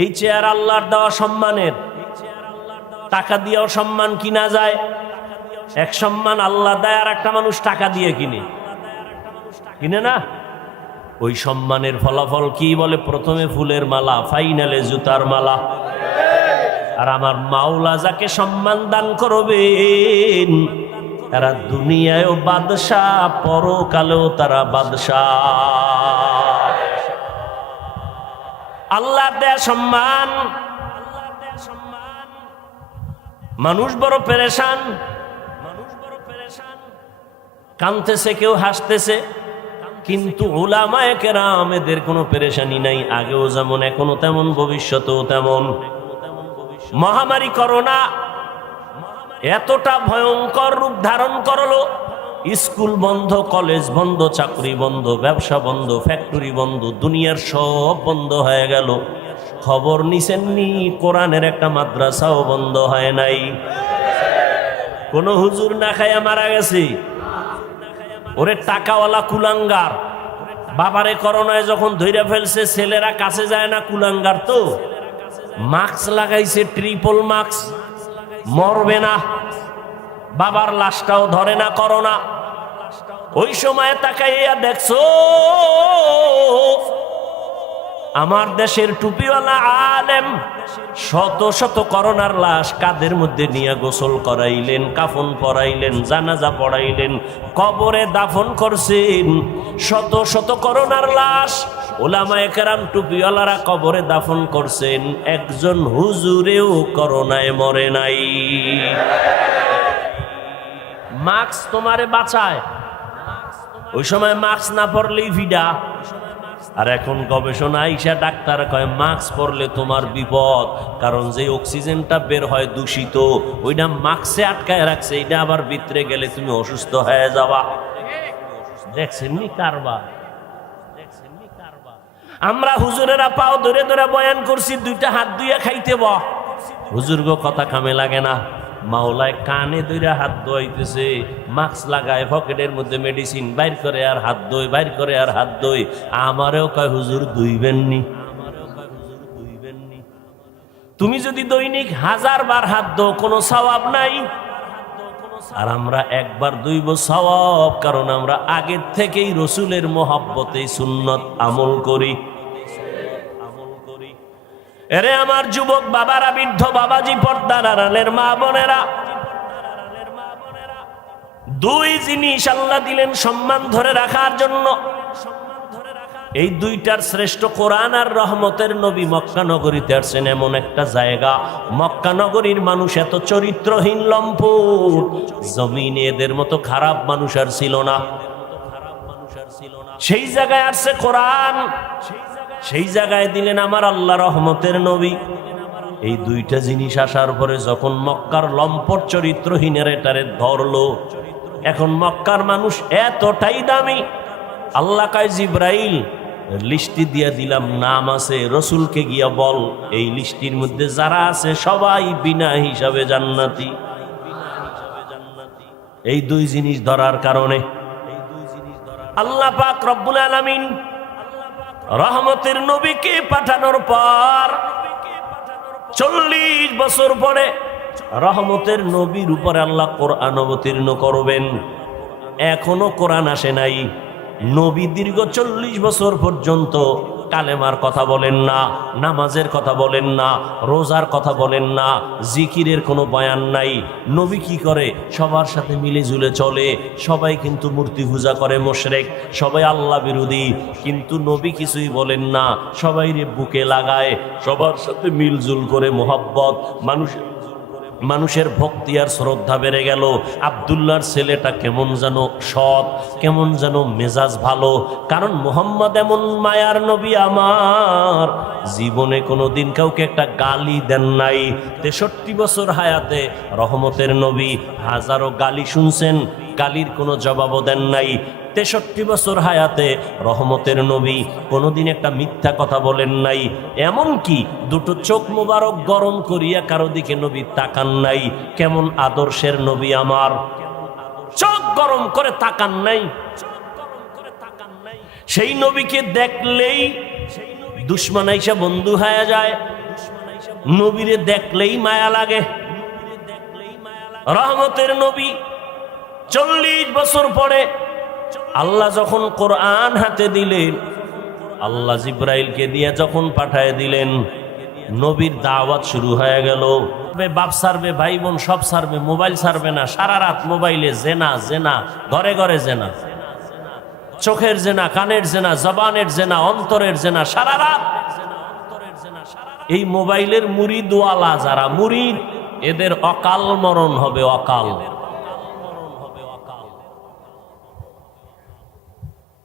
এই চেয়ার আল্লাহর দেওয়া সম্মানের, টাকা দিয়েও সম্মান কিনা যায়। এক সম্মান আল্লাহ দেয়, আর একটা মানুষ টাকা দিয়ে কিনে না। ওই সম্মানের ফলাফল কি বলে? প্রথমে ফুলের মালা, ফাইনালে জুতার মালা। আর আমার মাওলা যাকে সম্মান দান করবেন, তারা দুনিয়ায়ও বাদশাহ, পরকালেও তারা বাদশাহ। আল্লাহ দেয়া সম্মান। মানুষ বড় পেরেশান, কাঁদতেছে, কেউ হাসতেছে, কিন্তু উলামায়ে কেরাম এদের কোনো পেরেশানি নাই। আগেও যেমন, এখনো তেমন, ভবিষ্যতেও তেমন। মহামারী করোনা এতটা ভয়ঙ্কর রূপ ধারণ করলো, স্কুল বন্ধ, কলেজ বন্ধ, চাকরি বন্ধ, ব্যবসা বন্ধ, ফ্যাক্টরি বন্ধ, দুনিয়ার সব বন্ধ হয়ে গেল। খবর নিছেননি, কোরআনের একটা মাদ্রাসাও বন্ধ হয় নাই। কোন হুজুর না খাইয়া মারা গেছে। ওরে টাকাওয়ালা কুলাঙ্গার, বাবারে করোনায় যখন ধইরা ফেলছে, ছেলেরা কাছে যায় না, কুলাঙ্গার তো মাস্ক লাগাইছে, ট্রিপল মাস্ক, মরবে না। বাবার লাশটাও ধরে না করোনা। ওই সময় তাকাইয়া দেখছো আমার দেশের টুপিওয়ালা আলেম শত শত করোনার লাশ কাদের মধ্যে নিয়ে গোসল করাইলেন, কাফন পরাইলেন, জানাজা পড়াইলেন, কবরে দাফন করছেন। শত শত করোনার লাশ উলামায়ে কেরাম টুপিওয়ালারা কবরে দাফন করছেন। একজন হুজুরেও করোনায় মরে নাই। মাস্ক তোমারে বাঁচায়। ওই সময় মাস্ক না পরলেই ভিডা। আর এখন গবেষণা আইসা ডাক্তার কয় মাস্ক পরলে তোমার বিপদ, কারণ যে অক্সিজেনটা বের হয় দূষিত, ওইটা মাস্কে আটকায় রাখছে, এটা আবার ভিতরে গেলে তুমি অসুস্থ হয়ে যাবা। দেখছেননি কারবার? আমরা হুজুরেরা পাও ধরে ধরে বয়ান করছি, দুইটা হাত ধুইয়া খাইতে ব। হুজুর গো কথা কামে লাগে না। মাওলায় কানে ধইরা হাত ধোয়াইতেছে, মাস্ক লাগায়, পকেটের মধ্যে মেডিসিন বাইর করে আর হাত ধোয়, বাইর করে আর হাত ধোয়। আমারেও কয় হুজুর ধুইবেননি। তুমি যদি দৈনিক 1000 বার হাত ধো, কোনো সওয়াব নাই। আর আমরা একবার ধুইব সওয়াব, কারণ আমরা আগের থেকেই রসুলের মোহাব্বতে সুন্নত আমল করি। এরে আমার যুবক বাবারা, বৃদ্ধ বাবাজি, পর্দার আড়ালের মা বোনেরা, দুই জিনিস আল্লাহ দিলেন সম্মান ধরে রাখার জন্য। এই দুইটার শ্রেষ্ঠ কোরআন আর রহমতের নবী মক্কা নগরীতে আসছেন। এমন একটা জায়গা, মক্কা নগরীর মানুষ এত চরিত্রহীন, লম্পট, জমিনে এদের মতো খারাপ মানুষ আর ছিল না। সেই জায়গায় আসছে কোরআন, সেই জায়গায় দিলেন আমার আল্লাহ রহমতের নবী। এই দুইটা জিনিস আসার পরে যখন মক্কার লম্পট চরিত্রহীনের এটারে ধরলো, এখন মক্কার মানুষ এতটাই দামি, আল্লাহ কয় জিব্রাইল লিস্টি দিয়া দিলাম, নাম আছে, রসুলকে গিয়া বল এই লিস্টির মধ্যে যারা আছে সবাই বিনা হিসাবে জান্নাতি। এই দুই জিনিস ধরার কারণে আল্লাহ পাক রব্বুল আলামিন রহমতের নবীকে পাঠানোর পর 40 বছর পরে রহমতের নবীর উপরে আল্লাহ কোরআন অবতীর্ণ করবেন। এখনো কোরআন আসে নাই। নবী দীর্ঘ 40 বছর পর্যন্ত কালেমার কথা বলেন না, নামাজের কথা বলেন না, রোজার কথা বলেন না, জিকিরের কোনো বয়ান নাই। নবী কি করে? সবার সাথে মিলে ঝুলে চলে। সবাই কিন্তু মূর্তি পূজা করে, মুশরিক, সবাই আল্লাহ বিরোধী, কিন্তু নবী কিছুই বলেন না। সবাই বুকে লাগায়, সবার সাথে মিলজুল করে, মোহাব্বত, মানুষের ভক্তি আর শ্রদ্ধা বেড়ে গেল। আব্দুল্লাহর ছেলেটা কেমন যেন সৎ, কেমন যেন মেজাজ ভালো, কারণ মুহাম্মদ এমন মায়ার নবী, আমার জীবনে কোনোদিন কাউকে একটা গালি দেন নাই। 63 বছর হায়াতে রহমতের নবী হাজারো গালি শুনছেন, গালির কোনো জবাবও দেন নাই। 63 বছর হায়াতে রহমতের নবী কোনোদিন একটা মিথ্যা কথা বলেন নাই। এমন কি দুটো চোখ মুবারক গরম করিয়া কারো দিকে নবী তাকান নাই। কেমন আদর্শের নবী আমার, চোখ গরম করে তাকান নাই। সেই নবীকে দেখলেই দুশ্মন আইসা বন্ধু হয়ে যায়, নবীরে দেখলেই মায়া লাগে। রহমতের নবী 40 বছর পরে আল্লাহ যখন কোরআন হাতে দিলেন, আল্লাহ জিব্রাইলকে দিয়ে যখন পাঠায় দিলেন, নবীর দাওয়াত শুরু হয়ে গেল। বাপ সারবে, ভাই বোন সব সারবে, মোবাইল সারবে না। সারা রাত মোবাইলে জেনা জেনা, ঘরে ঘরে জেনা, চোখের জেনা, কানের জেনা, জবানের জেনা, অন্তরের জেনা, সারা রাত। এই মোবাইলের মুরিদওয়ালা যারা মুরিদ, এদের অকাল মরণ হবে, অকাল।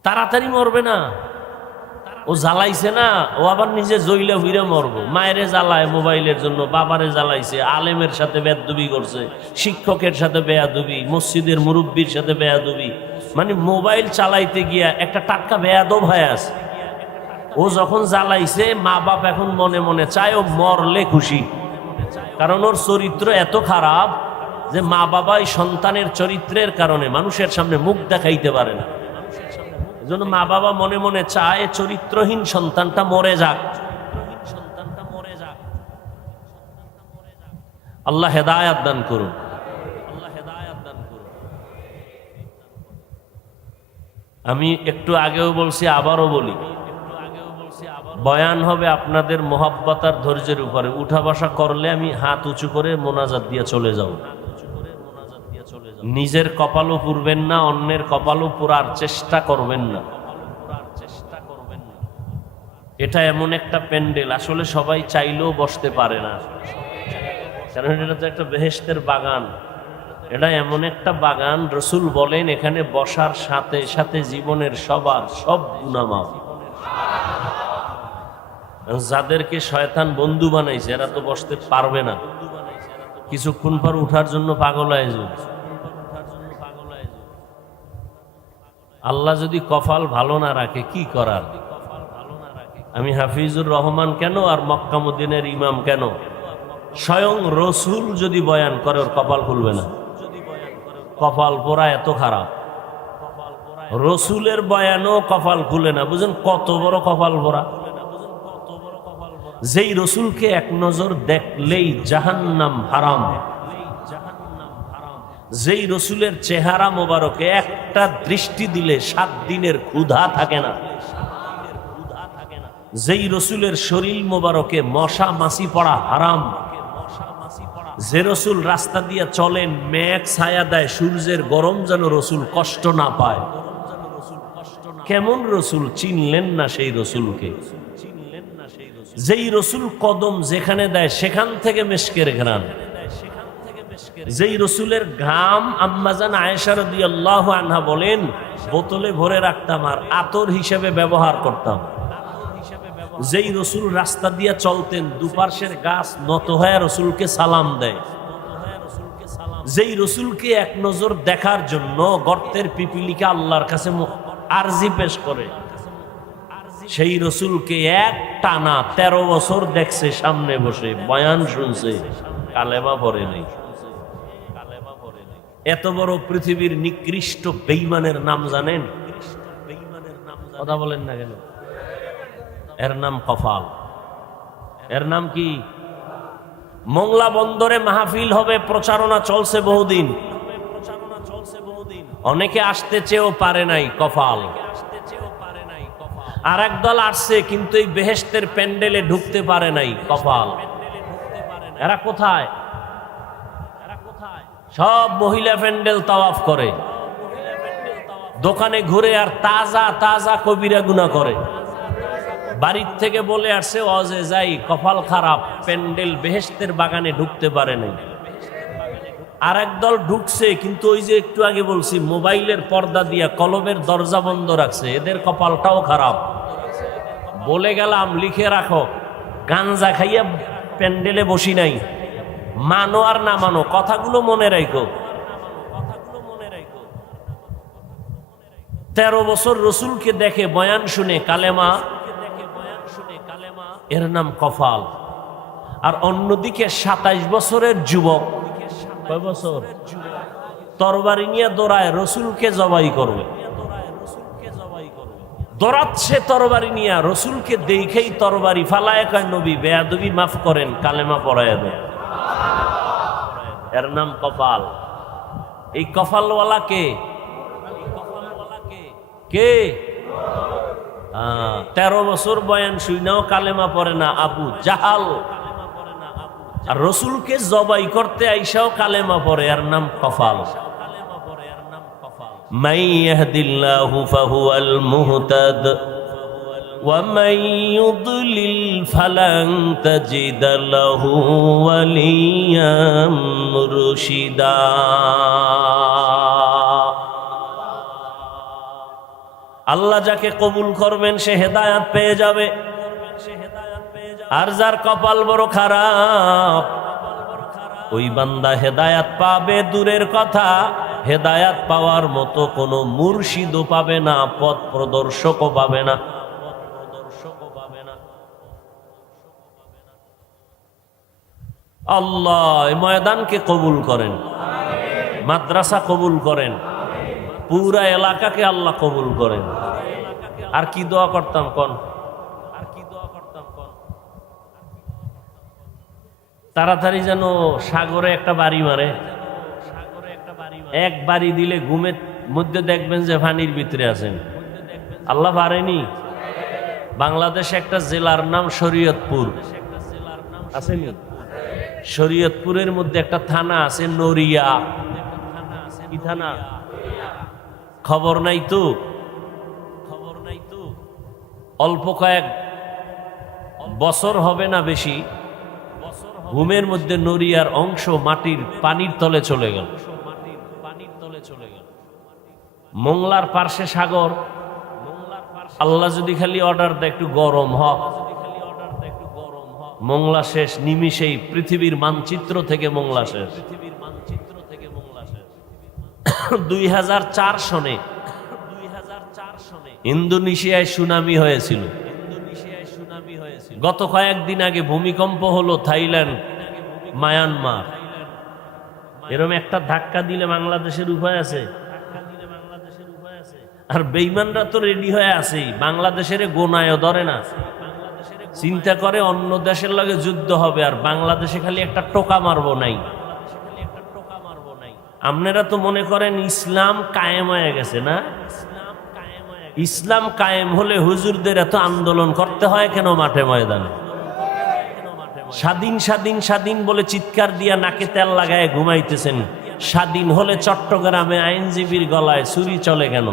তাড়াতাড়ি মরবে না, ও জ্বালাইছে না, ও আবার নিজে জইলে হুইরে মরবো। মায়েরে জ্বালায় মোবাইলের জন্য, বাবারে জ্বালাইছে, আলেমের সাথে বেয়াদবি করছে, শিক্ষকের সাথে বেয়াদবি, মসজিদের মুরব্বীর সাথে বেয়াদবি। মানে মোবাইল চালাইতে গিয়া একটা টাটকা বেয়াদব হয়ে আছে। ও যখন জ্বালাইছে, মা বাপ এখন মনে মনে চায় ও মরলে খুশি, কারণ ওর চরিত্র এত খারাপ যে মা বাবাই সন্তানের চরিত্রের কারণে মানুষের সামনে মুখ দেখাইতে পারে না। এজন্য মা বাবা মনে মনে চায় চরিত্রহীন সন্তানটা মরে যাক। আল্লাহ হেদায়াত দান করুন। আমি একটু আগেও বলছি, আবারও বলি, বয়ান হবে আপনাদের মোহাব্বত আর ধৈর্যের উপরে। উঠা বসা করলে আমি হাত উঁচু করে মোনাজাত দিয়ে চলে যাব। নিজের কপালও পুরবেন না, অন্যের কপালও পুরার চেষ্টা করবেন না। এটা এমন একটা প্যান্ডেল, আসলে সবাই চাইলেও বসতে পারে না, কারণ এটা তো একটা বেহেশতের বাগান। এটা এমন একটা বাগান, রসুল বলেন এখানে বসার সাথে সাথে জীবনের সবার সব গুনাহ মাফ। যাদেরকে শয়তান বন্ধু বানাইছে এরা তো বসতে পারবে না, কিছুক্ষণ পর উঠার জন্য পাগল হয়ে যাবে। আল্লাহ যদি কপাল ভালো না রাখে কি করার? আমি হাফিজুর রহমান কেন আর মক্কা মদিনার ইমাম কেন, স্বয়ং রসুল যদি বয়ান করে ওর কপাল খুলবে না। কপাল পোড়া এত খারাপ, রসুলের বয়ানও কপাল খুলে না। বুঝেন কত বড় কপাল পোড়া? যেই রসুলকে এক নজর দেখলেই জাহান্নাম হারাম, যেই রসুলের চেহারা মোবারকে একটা দৃষ্টি দিলে 7 দিনের ক্ষুধা থাকে না, যেই রসুলের শরীর মোবারকে মশা মাছি পড়া হারাম, যে রসুল রাস্তা দিয়ে চলেন মেঘ ছায়া দেয়, সূর্যের গরম যেন রসুল কষ্ট না পায়। কেমন রসুল চিনলেন না সেই রসুলকে? যেই রসুল কদম যেখানে দেয় সেখান থেকে মেশকের ঘ্রাণ, যেই রসুলের ঘাম আম্মাজান আয়েশা রাদিয়াল্লাহু আনহা বলেন বোতলে ভরে রাখতাম আর আতর হিসেবে ব্যবহার করতাম। যেই রসুল রাস্তা দিয়ে চলতেন দুপার্শ্বের গাছ নত হয়ে রসুলকে সালাম দেয়। যেই রসুলকে এক নজর দেখার জন্য গর্তের পিপিলিকা আল্লাহর কাছে আরজি পেশ করে, সেই রসুলকে এক টানা 13 বছর দেখছে, সামনে বসে বয়ান শুনছে, কালেমা পড়ে নেই। এত বড় পৃথিবীর নিকৃষ্ট বেঈমানের নাম জানেন? কথা বলেন না কেন? এর নাম কপাল। এর নাম কি? মংলা বন্দরে মাহফিল হবে, প্রচারণা চলছে বহুদিন, অনেকে আসতে চেয়েও পারে নাই, কপাল। আর একদল আসছে কিন্তু এই বেহেশতের প্যান্ডেলে ঢুকতে পারে নাই, কপাল। এরা কোথায়? সব মহিলা প্যান্ডেল তাওয়াফ করে, দোকানে ঘুরে আর তাজা তাজা কবিরা গুনাহ করে। বাড়ির থেকে বলে আসছে অজে যাই, কপাল খারাপ, প্যান্ডেল বেহেশতের বাগানে ঢুকতে পারে নাই। আর একদল ঢুকছে কিন্তু ওই যে একটু আগে বলছি মোবাইলের পর্দা দিয়া কলবের দরজা বন্ধ রাখছে, এদের কপালটাও খারাপ। বলে গেলাম লিখে রাখো, গাঞ্জা খাইয়া প্যান্ডেলে বসি নাই, মানো আর না মানো কথাগুলো মনে রাখো। 13 বছর রসুলকে দেখে বয়ান শুনে কালেমা, এর নাম কপাল। আর অন্যদিকে 27 বছরের যুবক, কয় বছর, তরবারি নিয়ে দৌড়ায় রসুলকে জবাই করবে। দৌড়াচ্ছে তরবারি নিয়ে, রসুলকে দেখেই তরবারি ফালায়, কয় নবী বেয়াদবি মাফ করেন, কালেমা পড়ায় দেন। এর নাম কপাল। এই কপালওয়ালা কে? কে? 13 বছর বয়ান শুইনাও কালেমা পড়ে না আবু জাহাল, আর রসুলকে জবাই করতে আইসাও কালেমা পড়ে, এর নাম কপাল। মান ইয়াহদিল্লাহু ফাহুয়াল মুহতাদ ওয়া মান ইউদ্লিল ফালান তাজিদ লাহু ওয়ালিয়াম মুরশিদা। আল্লাহ যাকে কবুল করবেন সে হেদায়াত পেয়ে যাবে, আর যার কপাল বড় খারাপ ওই বান্দা হেদায়াত পাবে দূরের কথা, হেদায়াত পাওয়ার মতো কোনো মুর্শিদও পাবে না, পথ প্রদর্শকও পাবে না। আল্লাহ এই ময়দানকে কবুল করেন, মাদ্রাসা কবুল করেন, পুরা এলাকাকে আল্লাহ কবুল করেন। আর কি দোয়া করতাম কোন? তাড়াতাড়ি যেন সাগরে একটা বাড়ি মারে, এক বাড়ি দিলে ঘুমের মধ্যে দেখবেন যে পানির ভিতরে আছেন। আল্লাহ পারেনি। বাংলাদেশে একটা জেলার নাম শরীয়তপুর আসেনি? শরীয়তপুরের মধ্যে একটা থানা আছে নড়িয়া। কি থানা? খবর নাই তো? অল্প কয়েক বছর হবে না বেশি, ঘুমের মধ্যে নড়িয়ার অংশ মাটির পানির তলে চলে গেল। মোংলার পার্শ্বে সাগর। আল্লাহ যদি খালি অর্ডার দেয় একটু গরম হোক, মোংলা শেষ নিমিষেই, পৃথিবীর মানচিত্র থেকে মোংলা শেষ। 2004 সনে ইন্দোনেশিয়ায় সুনামি হয়েছিল। গত কয়েকদিন আগে ভূমিকম্প হলো থাইল্যান্ড, মায়ানমার। এরকম একটা ধাক্কা দিলে বাংলাদেশের উপায় আছে? আর বেঈমানরা তো রেডি হয়ে আছে, বাংলাদেশের গোনায়ও ধরে না। চিন্তা করে অন্য দেশের লগে যুদ্ধ হবে, আর বাংলাদেশে খালি একটা টোকা মারবো নাই। আপনারা তো মনে করেন ইসলাম কায়েম হয়ে গেছে না? ইসলাম কায়েম হলে হুজুরদের এত আন্দোলন করতে হয় কেন মাঠে ময়দানে? স্বাধীন স্বাধীন স্বাধীন বলে চিৎকার দিয়া নাকে তেল লাগায় ঘুমাইতেছেন, স্বাধীন হলে চট্টগ্রামে আইনজীবীর গলায় ছুরি চলে কেন?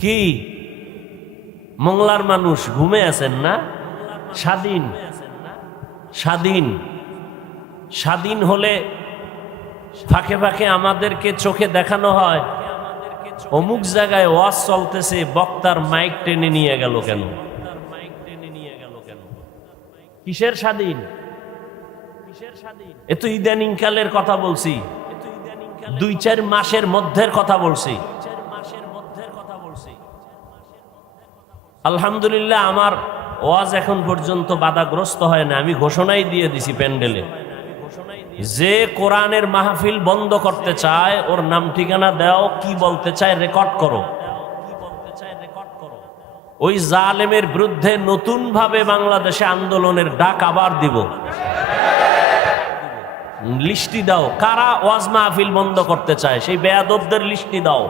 কি মোংলার মানুষ ঘুমে আছেন না? স্বাধীন স্বাধীন স্বাধীন হলে ফাঁকে ফাঁকে আমাদেরকে চোখে দেখানো হয় অমুক জায়গায় ওয়াজ চলতেছে, বক্তার মাইক টেনে নিয়ে গেল কেন? কিসের স্বাধীন? এ তো ইদানিং কালের কথা বলছি, 2-4 মাসের মধ্যের কথা বলছি। আলহামদুলিল্লাহ আমার ওয়াজ এখন পর্যন্ত বাধাগ্রস্ত হয় না। আমি ঘোষণাই দিয়ে দিছি প্যান্ডেলে, যে কোরআনের মাহফিল বন্ধ করতে চায় ওর নাম ঠিকানা দাও, কি বলতে চায় রেকর্ড করো। ওই জালেমের বিরুদ্ধে নতুন ভাবে বাংলাদেশে আন্দোলনের ডাক আবার দিব। লিস্টি দাও, কারা ওয়াজ মাহফিল বন্ধ করতে চায়, সেই বেয়াদবদের লিস্টি দাও।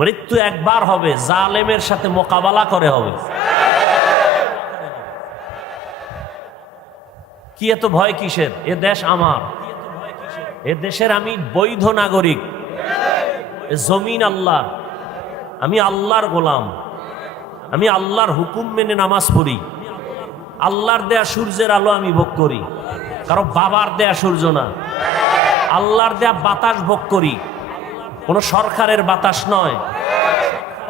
মৃত্যু একবার হবে, জালেমের সাথে মোকাবেলা করে হবে। কি এত ভয় কিসের? এ দেশ আমার, এ দেশের আমি বৈধ নাগরিক, জমিন আল্লাহর, আমি আল্লাহর গোলাম, আমি আল্লাহর হুকুম মেনে নামাজ পড়ি, আল্লাহর দেয়া সূর্যের আলো আমি ভোগ করি, কারো বাবার দেয়া সূর্য না, আল্লাহর দেয়া বাতাস ভোগ করি, কোনো সরকারের বাতাস নয়।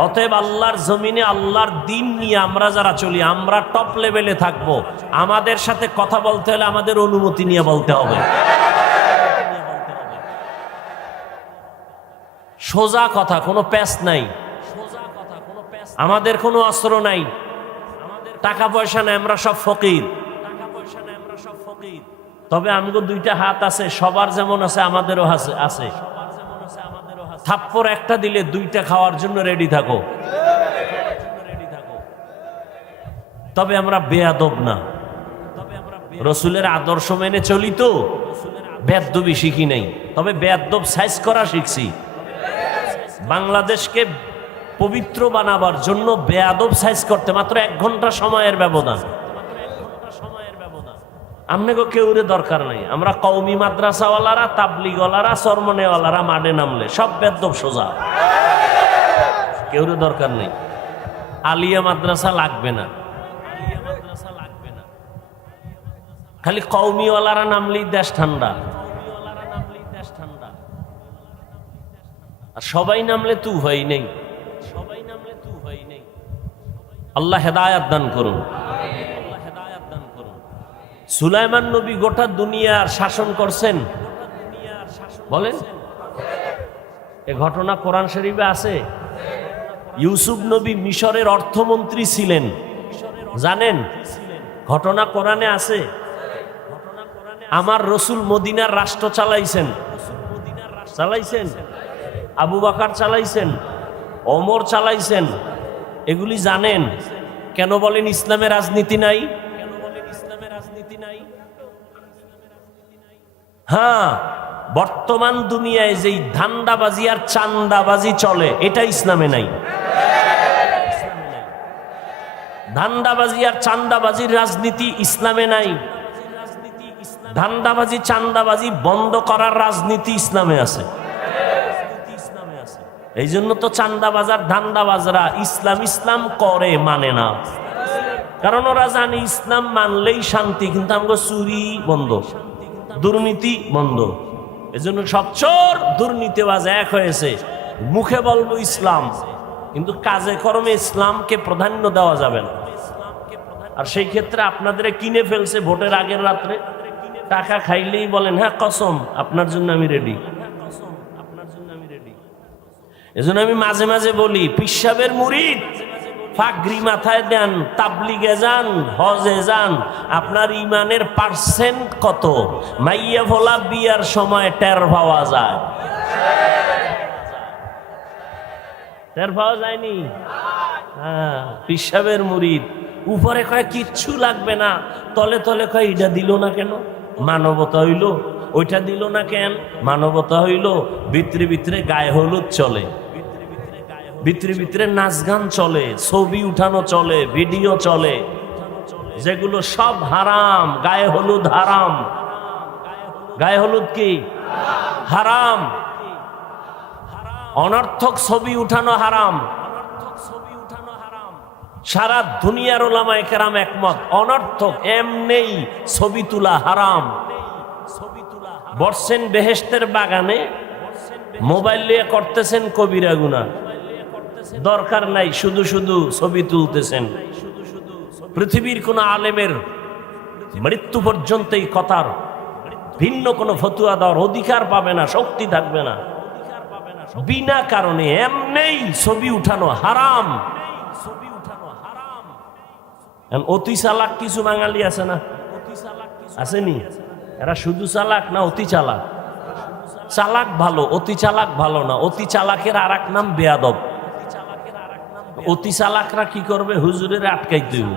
অতএব আল্লাহর জমিনে আল্লাহর দিন নিয়ে আমরা যারা চলি, আমরা টপ লেভেলে থাকবো। আমাদের সাথে কথা বলতে হলে আমাদের অনুমতি নিয়ে বলতে হবে। সোজা কথা, কোনো প্যাচ নাই, আমাদের কোনো অস্ত্র নাই, টাকা পয়সা নাই, আমরা সব ফকির। তবে আমগো দুইটা হাত আছে, সবার যেমন আছে আমাদেরও আছে। থাপ্পড় একটা দিলে দুইটা খাওয়ার জন্য রেডি থাকো। তবে আমরা বেয়াদব না, রসুলের আদর্শ মেনে চলি তো, বেয়াদবি শিখি নাই, তবে বেয়াদব সাইজ করা শিখছি। বাংলাদেশকে পবিত্র বানাবার জন্য বেয়াদব সাইজ করতে মাত্র 1 ঘন্টা সময়ের ব্যবধান। আমনেগো কেউরে দরকার নাই, আমরা কওমি মাদ্রাসাওয়ালারা, তাবলিগওয়ালারা, চরমনেওয়ালারা মাঠে নামলে সব বেয়াদব সোজা, কেউরে দরকার নেই। আলিয়া মাদ্রাসা লাগবে না, খালি কওমিওয়ালারা নামলেই দেশ ঠান্ডা, আর সবাই নামলে তু হয় নেই। আল্লাহ হেদায়াত দান করুন। সুলাইমান নবী গোটা দুনিয়ার শাসন করছেন, বলেন এ ঘটনা কোরআন শরীফে আছে। ইউসুফ নবী মিশরের অর্থমন্ত্রী ছিলেন, জানেন? ঘটনা কোরআনে আছে। আমার রসুল মদিনার রাষ্ট্র চালাইছেন, আবু বকর চালাইছেন, ওমর চালাইছেন, এগুলি জানেন। কেন বলেন ইসলামে রাজনীতি নাই? হ্যাঁ, বর্তমান দুনিয়ায় যেই ধান্দাবাজি আর চান্দাবাজি চলে, এটা ইসলামে নাই। ধান্দাবাজি আর চান্দাবাজির রাজনীতি ইসলামে নাই। ধান্দাবাজি চান্দাবাজি বন্ধ করার রাজনীতি ইসলামে আছে। এই জন্য তো চান্দাবাজার ধান্দাবাজরা ইসলাম করে মানে না, কারণ ওরা জানে ইসলাম মানলেই শান্তি, কিন্তু আমাকে চুরি বন্ধ, দুর্নীতি বন্ধ। এজন্য সব চোর দুর্নীতিবাজ এক হয়েছে। মুখে বলবো ইসলাম, কিন্তু কাজে কর্মে ইসলামকে প্রাধান্য দেওয়া যাবে না। আর সেই ক্ষেত্রে আপনাদের কিনে ফেলছে ভোটের আগের রাত্রে, টাকা খাইলেই বলেন হ্যাঁ কসম আপনার জন্য আমি রেডি। এজন্য আমি মাঝে মাঝে বলি, পিসাবের মুরিদ পাগড়ি মাথায় দেন, তাবলিগে যান, হজে যান, আপনার ইমানের পার্সেন্ট কত মাইয়া ভোলা বিয়ার সময় টের পাওয়া যায়। টের পাওয়া যায়নি? হ্যাঁ, পিসাবের মুরিদ উপরে কয় কিচ্ছু লাগবে না, তলে তলে কয় এটা দিল না কেন, মানবতা হইল। ওইটা দিল না কেন, মানবতা হইল। ভিতরে ভিতরে গায়ে হলুদ চলে, ভিতরে ভিতরে নাচ গান চলে, ছবি উঠানো চলে, ভিডিও চলে, যেগুলো সব হারাম। গায়ে হলুদ হারাম, গায়ে হলুদ কি হারাম। অনর্থক ছবি উঠানো হারাম। সারা দুনিয়ার ওলামায়ে কেরাম একমত, অনর্থক এমনেই ছবি তোলা হারাম। বসছেন বেহেশতের বাগানে, মোবাইল নিয়ে করতেছেন কবিরা গুনাহ, দরকার নাই, শুধু শুধু ছবি তুলতেছেন। পৃথিবীর কোন আলেমের মৃত্যু পর্যন্ত এই কথার ভিন্ন কোন ফতুয়া দেওয়ার অধিকার পাবে না, শক্তি থাকবে না। বিনা কারণে এমনেই ছবি উঠানো হারাম। অতি চালাক কিছু বাঙালি আছে না, আসেনি? এরা শুধু চালাক না অতি চালাক? চালাক ভালো, অতি চালাক ভালো না। অতি চালাকের আর এক নাম বেয়াদব। অতি চালাকরা কি করবে? হুজুরের আটকাইতে হইব।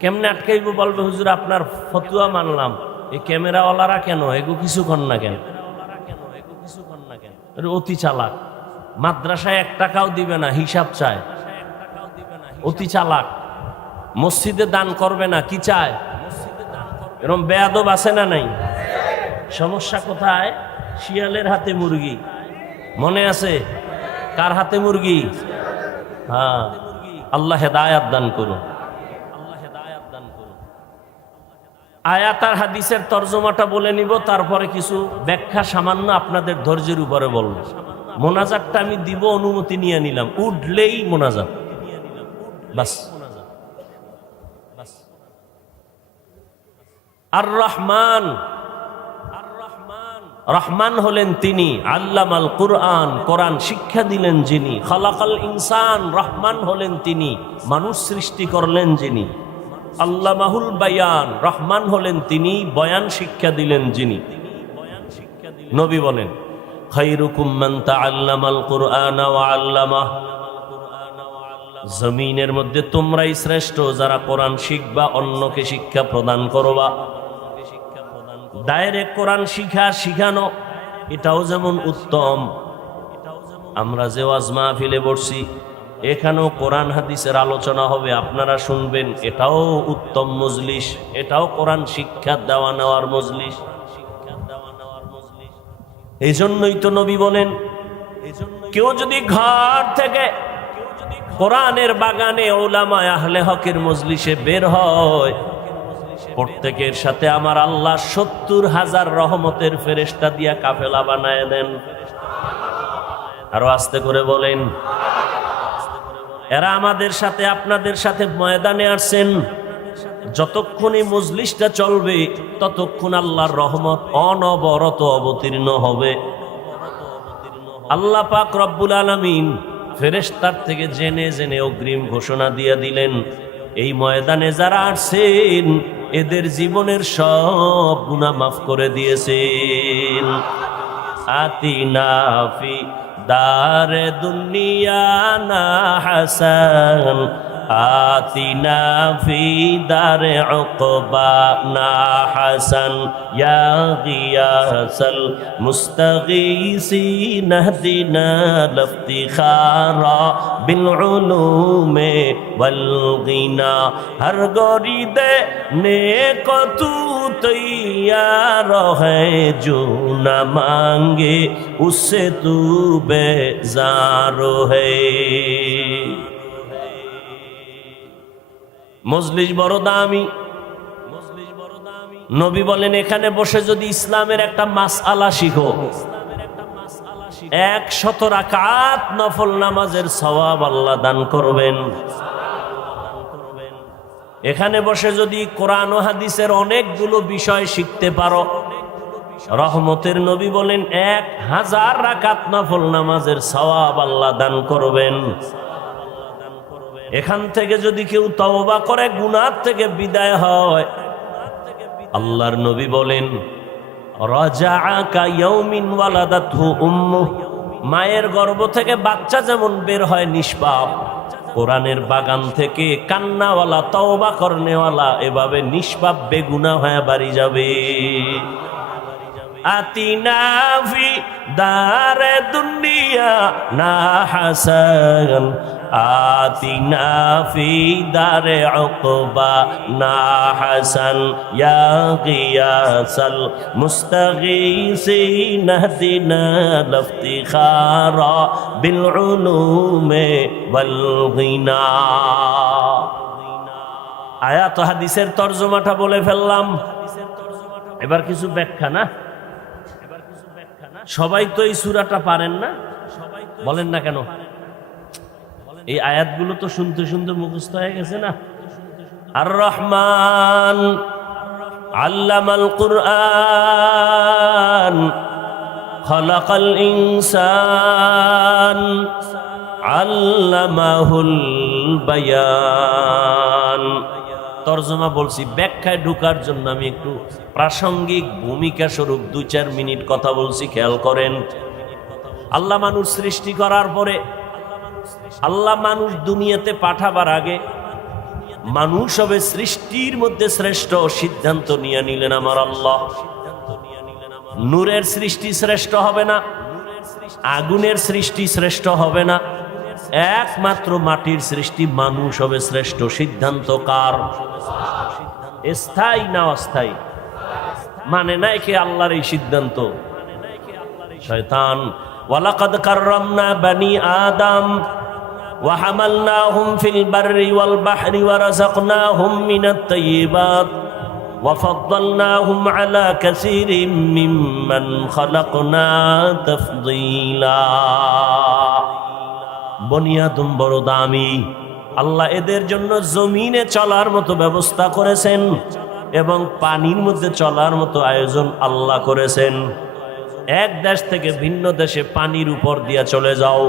কেমনে আটকাইব? বলবে হুজুর আপনার ফতুয়া মানলাম, এই ক্যামেরাওয়ালারা কেন এগো কিছু কর না কেন? অতি চালাক। মাদ্রাসায় 1 টাকাও দিবে না, হিসাব চায়, অতি চালাক। মসজিদে দান করবে না, কি চায়? এরকম বেয়াদব আছে না নাই? সমস্যা কোথায়? শিয়ালের হাতে মুরগি, মনে আছে? কার হাতে মুরগি? হ্যাঁ, আল্লাহ হেদায়াত দান করুন। আয়াত আর হাদিসের তরজমাটা বলে নিব, তারপরে কিছু ব্যাখ্যা সামান্য আপনাদের ধৈর্যের উপরে বলবো। মোনাজাতটা আমি দিব, অনুমতি নিয়ে নিলাম, উঠলেই মোনাজাত বাস। আর রহমান, রহমান হলেন তিনি, আল্লামাল কুরআন, কোরআন শিক্ষা দিলেন যিনি। খালাকাল ইনসান, রহমান হলেন তিনি, মানুষ সৃষ্টি করলেন যিনি। আল্লামাহুল বায়ান, রহমান হলেন তিনি, বয়ান শিক্ষা দিলেন যিনি। নবী বলেন খায়রুকুম মান তাআল্লামাল কুরআনা ওয়া আল্লামাহ, জমিনের মধ্যে তোমরাই শ্রেষ্ঠ যারা কোরআন শিখবা, অন্যকে শিক্ষা প্রদান করবা। ডাইরেক্ট কোরআন শিখানো এটাও যেমন উত্তম। আমরা যে ওয়াজ মাহফিলে বসছি, এখানেও কোরআন হাদিসের আলোচনা হবে, আপনারা শুনবেন, এটাও উত্তম মজলিস, এটাও কোরআন শিক্ষা দেওয়া নেওয়ার মজলিস। এই জন্যই তো নবী বলেন, কেউ যদি ঘর থেকে কোরআনের বাগানে উলামায়ে আহলে হকের মজলিসে বের হয়, প্রত্যেকের সাথে আমার আল্লাহ 70,000 রহমতের ফেরেশতা দিয়া কাফেলা বানায় দেন। আরো আস্তে করে বলেন। এরা আমাদের সাথে, আপনাদের সাথে ময়দানে আসছেন, যতক্ষণ এই মজলিসটা চলবে ততক্ষণ আল্লাহর রহমত অনবরত অবতীর্ণ হবে। আল্লাহ পাক রব্বুল আলামিন ফেরেশতার থেকে জেনে জেনে অগ্রিম ঘোষণা দিয়ে দিলেন, এই ময়দানে যারা আসছেন এদের জীবনের সব গুনাহ মাফ করে দিয়েছেন। আতিনা ফি দারে দুনিয়া না হাসান, আতিনা ফি দারে উকবা না হাসান, ইয়া গিয়াসাল মুস্তাগীসিন ইহদিনা লিফতিখারা বিল উলুমে ওয়াল গিনা, হর গরিদে নেক তু তৈয়ার है जो न मांगे उससे तू बेजार है। মজলিস বড় দামি। নবী বলেন এখানে বসে যদি ইসলামের একটা মাসআলা শিখো, 100 রাকাত নফল নামাজের সওয়াব আল্লাহ দান করবেন। এখানে বসে যদি কোরআন ও হাদিসের অনেকগুলো বিষয় শিখতে পারো, রহমতের নবী বলেন 1000 রাকাত নফল নামাজের সওয়াব আল্লাহ দান করবেন। এখান থেকে যদি কেউ তওবা করে গুনাহ থেকে বিদায় হয়, আল্লাহর নবী বলেন রাজাআকা ইয়াউমিন ওয়ালাদাতহু উম্মু, মায়ের গর্ভ থেকে বাচ্চা যেমন বের হয় নিষ্পাপ, কোরআনের বাগান থেকে কান্নাওয়ালা তওবা করনেওয়ালা এভাবে নিষ্পাপ বেগুনাহ হয়ে বাড়ি যাবে। আতিনা ফি দারে দুনিয়া না হাসান, আতিনা ফি দারে উকবা না হাসান, ইয়া গিয়াসাল মুস্তাগীসিন ইহদিনা লিফতিখারা বিল উলুমে ওয়াল গিনা। আয়াত হাদিসের তরজমাটা বলে ফেললাম, এবার কিছু ব্যাখ্যা। না সবাই তো এই সূরাটা পারেন না, বলেন না কেন? এই আয়াতগুলো তো শুনতে শুনতে মুখস্থ হয়ে গেছে না। আর রহমান আল্লামাল কুরআন খালাকাল ইনসান আল্লামাহুল বায়ান। তরজমা বলছি, ব্যাখ্যায় ঢোকার জন্য আমি একটু প্রাসঙ্গিক ভূমিকা স্বরূপ 2-4 মিনিট কথা বলছি, খেয়াল করেন। আল্লাহ মানুষ সৃষ্টি করার পরে, আল্লাহ মানুষ দুনিয়াতে পাঠাবার আগে মানুষ হবে সৃষ্টির মধ্যে শ্রেষ্ঠ সিদ্ধান্ত নিয়ে নিলেন আমার আল্লাহ। নূরের সৃষ্টি শ্রেষ্ঠ হবে না, আগুনের সৃষ্টি শ্রেষ্ঠ হবে না, একমাত্র মাটির সৃষ্টি মানুষ হবে শ্রেষ্ঠ। সিদ্ধান্ত কার? স্থায়ী না অস্থায়ী? মানে নাই কে আল্লাহর এই সিদ্ধান্ত? শয়তান। ওয়ালাকাদ কাররামনা বানি আদম ওয়া হামালনাহুম ফিল বাররি ওয়াল বাহরি ওয়া রাযাকনাহুম মিনাত তাইয়্যিবাত ওয়া ফাদ্দালনাহুম আলা কাসীরিম মিম্মান খালাকনা তাফদীলা। বনি আদম বড় দামি, আল্লাহ এদের জন্য জমিনে চলার মতো ব্যবস্থা করেছেন এবং পানির মধ্যে চলার মতো আয়োজন আল্লাহ করেছেন। এক দেশ থেকে ভিন্ন দেশে পানির উপর দিয়া চলে যাও,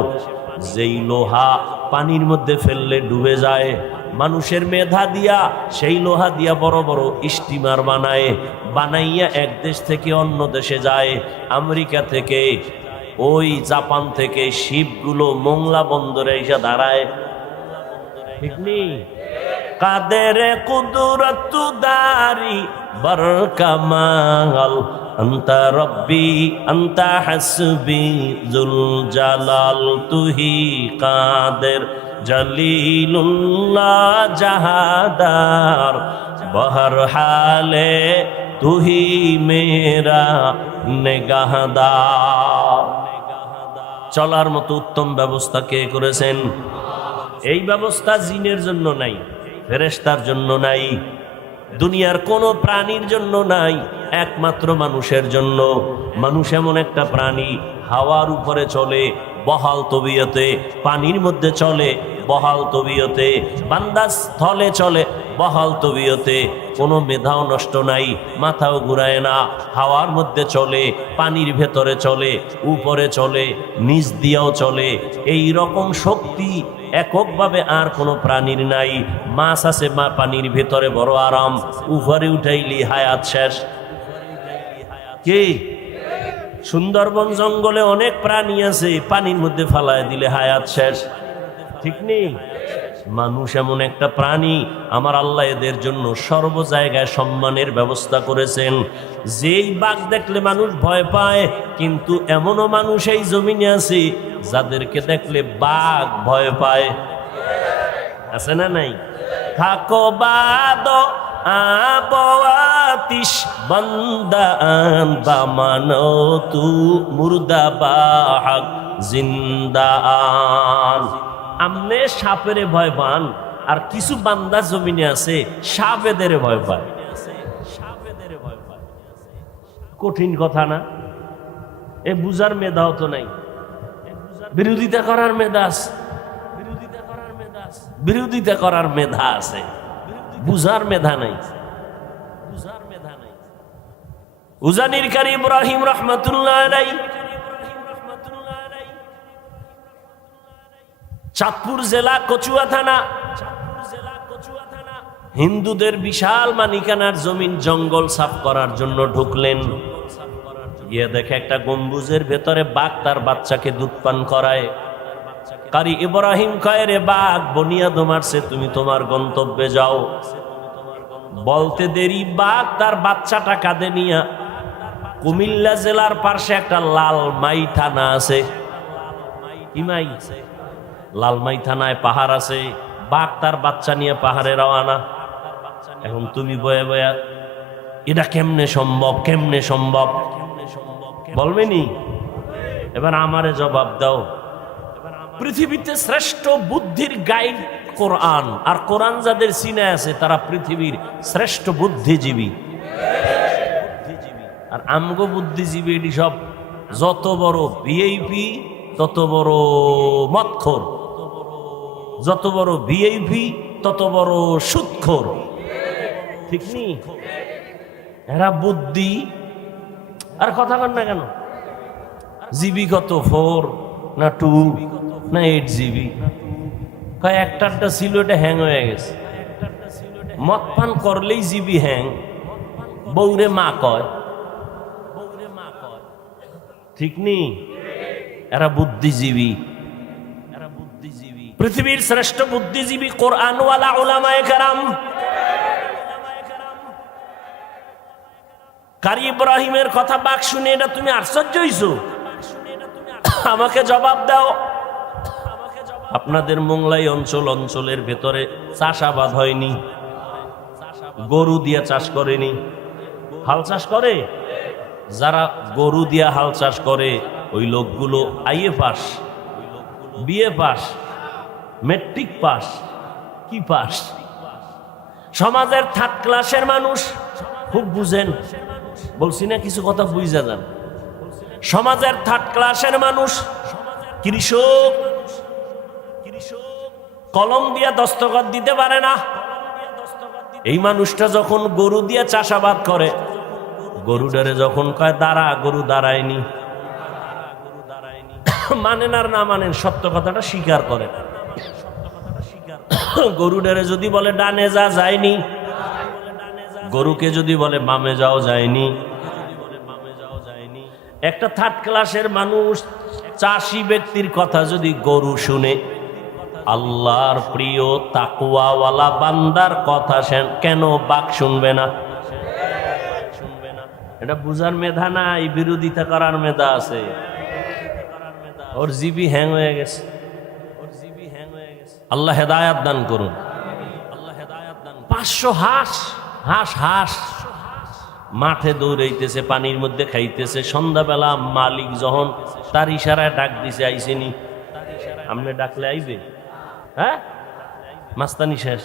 যেই লোহা পানির মধ্যে ফেললে ডুবে যায়, মানুষের মেধা দিয়া সেই লোহা দিয়া বড় বড় স্টিমার বানাইয়া এক দেশ থেকে অন্য দেশে যায়। আমেরিকা থেকে, ওই জাপান থেকে শিপগুলো মোংলা বন্দরে এসে দাঁড়ায়। ঠিক নেই? কাদের কুদরত দারি বরকামাল, আন্তা রব্বি আন্তা হাসবি জুল জালাল, তুহি কাদের জলিলুল্লাহ জাহাদার, বহর হালে তুহি মেরা নেগাহদার। চলার মতো উত্তম ব্যবস্থা কে করেছেন? এই ব্যবস্থা জিনের জন্য নাই, ফেরেশতার জন্য নাই, দুনিয়ার কোনো প্রাণীর জন্য নাই, একমাত্র মানুষের জন্য। মানুষ এমন একটা প্রাণী, হাওয়ার উপরে চলে বহাল তবিয়তে, পানির মধ্যে চলে বহাল তবিয়তে, বান্দা স্থলে চলে বহাল তবিয়তে, কোনো মেধাও নষ্ট নাই, মাথাও ঘুরায় না, হাওয়ার মধ্যে চলে, পানির ভেতরে চলে, উপরে চলে, নিচ দিয়েও চলে। এই রকম শক্তি এককভাবে আর কোনো প্রাণীর নাই। মাছ আছে পানির ভেতরে, বড় আরাম, উপরে উঠাইলি হায়াত শেষ। কি সুন্দরবন জঙ্গলে অনেক প্রাণী আছে, পানির মধ্যে ফালায় দিলে হায়াত শেষ। ঠিক নেই? মানুষ এমন একটা প্রাণী, আমার আল্লাহ এদের জন্য সর্ব জায়গায় সম্মানের ব্যবস্থা করেছেন। যেই বাঘ দেখলে মানুষ ভয় পায়, কিন্তু এমনও মানুষ এই জমিনে আছে যাদেরকে দেখলে বাঘ ভয় পায়। আছে না নাই? থাকো বাদ আবওয়াতিশ বান্দান বামানো তু মুর্দা বাহাক জিন্দান। আমনে সাপেরে ভয় পান, আর কিছু বান্দা জমিনে আছে সাপেদের ভয় পায়। কঠিন কথা না? এ বুঝার মেধাও তো নাই, বিরোধিতা করার মেধা আছে, বিরোধিতা করার মেধা আছে, বুঝার মেধা নাই। উজানির কারি ইব্রাহিম রহমাতুল্লাহ আলাইহি চাঁদপুর জেলা কচুয়া থানা, হিন্দুদের বিশাল মানিকানার জমিন জঙ্গল সাফ করার জন্য ঢুকলেন। গিয়ে দেখে একটা গম্বুজের ভেতরে বাঘ তার বাচ্চাকে দুধ পান করায়। কারি ইব্রাহিম কয়, রে বাঘ বনিয়াদ মারছে, তুমি তোমার গন্তব্যে যাও। বলতে দেরি বাঘ তার বাচ্চাটা কাঁধে নিয়া কুমিল্লা জেলার পাশে একটা লালমাই থানা আছে। ইমাই লালমাই থানায় পাহাড় আছে, বাঘ তার বাচ্চা নিয়ে পাহাড়ে রওয়ানা। এখন তুমি বয়ে বয়া এটা কেমনে সম্ভব, কেমনে সম্ভব বলবেনি? এবার আমারে জবাব দাও। পৃথিবীতে শ্রেষ্ঠ বুদ্ধির গাইড কোরআন, আর কোরআন যাদের সিনে আছে তারা পৃথিবীর শ্রেষ্ঠ বুদ্ধিজীবী। আর আমগো বুদ্ধিজীবী এটি সব যত বড় ভিআইপি তত বড় মদখোর, যত বড় ভিআইপি তত বড় সুদখোর। ঠিক নি? এরা বুদ্ধি আর কথা কন না কেন? জিবি কত 4 না 2 না 8 জিবি? কয় একটা ছিল, এটা হ্যাং হয়ে গেছে। মদ পান করলেই জিবি হ্যাং, বৌরে মা কয়। ঠিক নি? এরা বুদ্ধিজীবী, পৃথিবীর শ্রেষ্ঠ বুদ্ধিজীবী কোরআনওয়ালা উলামায়ে কেরাম। কারি ইব্রাহিমের কথা বাক শুনে এটা তুমি আশ্চর্য হইছো? আমাকে জবাব দাও। আপনাদের মোংলাই অঞ্চলের ভেতরে চাষাবাদ হয়নি? গরু দিয়ে চাষ করেনি? হাল চাষ করে? যারা গরু দিয়া হাল চাষ করে ওই লোকগুলো IA pass, BA pass, matric pass, কি পাস? সমাজের 3rd ক্লাসের মানুষ, খুব বুঝেন, বলছি না কিছু কথা বুঝা যান। সমাজের 3rd ক্লাসের মানুষ, কৃষক, কলম দিয়ে দস্তখত দিতে পারে না। এই মানুষটা যখন গরু দিয়ে চাষাবাদ করে, গরুটারে যখন কয় দাঁড়া, গরু দাঁড়ায়নি। মানেন আর না মানেন, সত্য কথাটা স্বীকার করেন। গরুডারে যদি বলে ডানে যা, যায়নি। গরুকে যদি বলে বামে যাও, যায়নি। একটা থার্ড ক্লাসের মানুষ, চাষি ব্যক্তির কথা যদি গরু শুনে, আল্লাহর প্রিয় তাকওয়াওয়ালা বান্দার কথা কেন বাক শুনবে না? এটা বুঝার মেধা নাই, বিরোধিতা করার মেধা আছে। ওর জিবি হ্যাং হয়ে গেছে। আল্লাহ হেদায়াত দান করুন। 500 হাঁস হাঁস হাঁস মাঠে দৌড়াইতেছে, পানির মধ্যে খাইতেছে। সন্ধ্যাবেলা মালিক যখন তার ইশারায় ডাক দিছে, আইসেনি। আপনি ডাকলে আইবে? হ্যাঁ, মাস্তানি শেষ।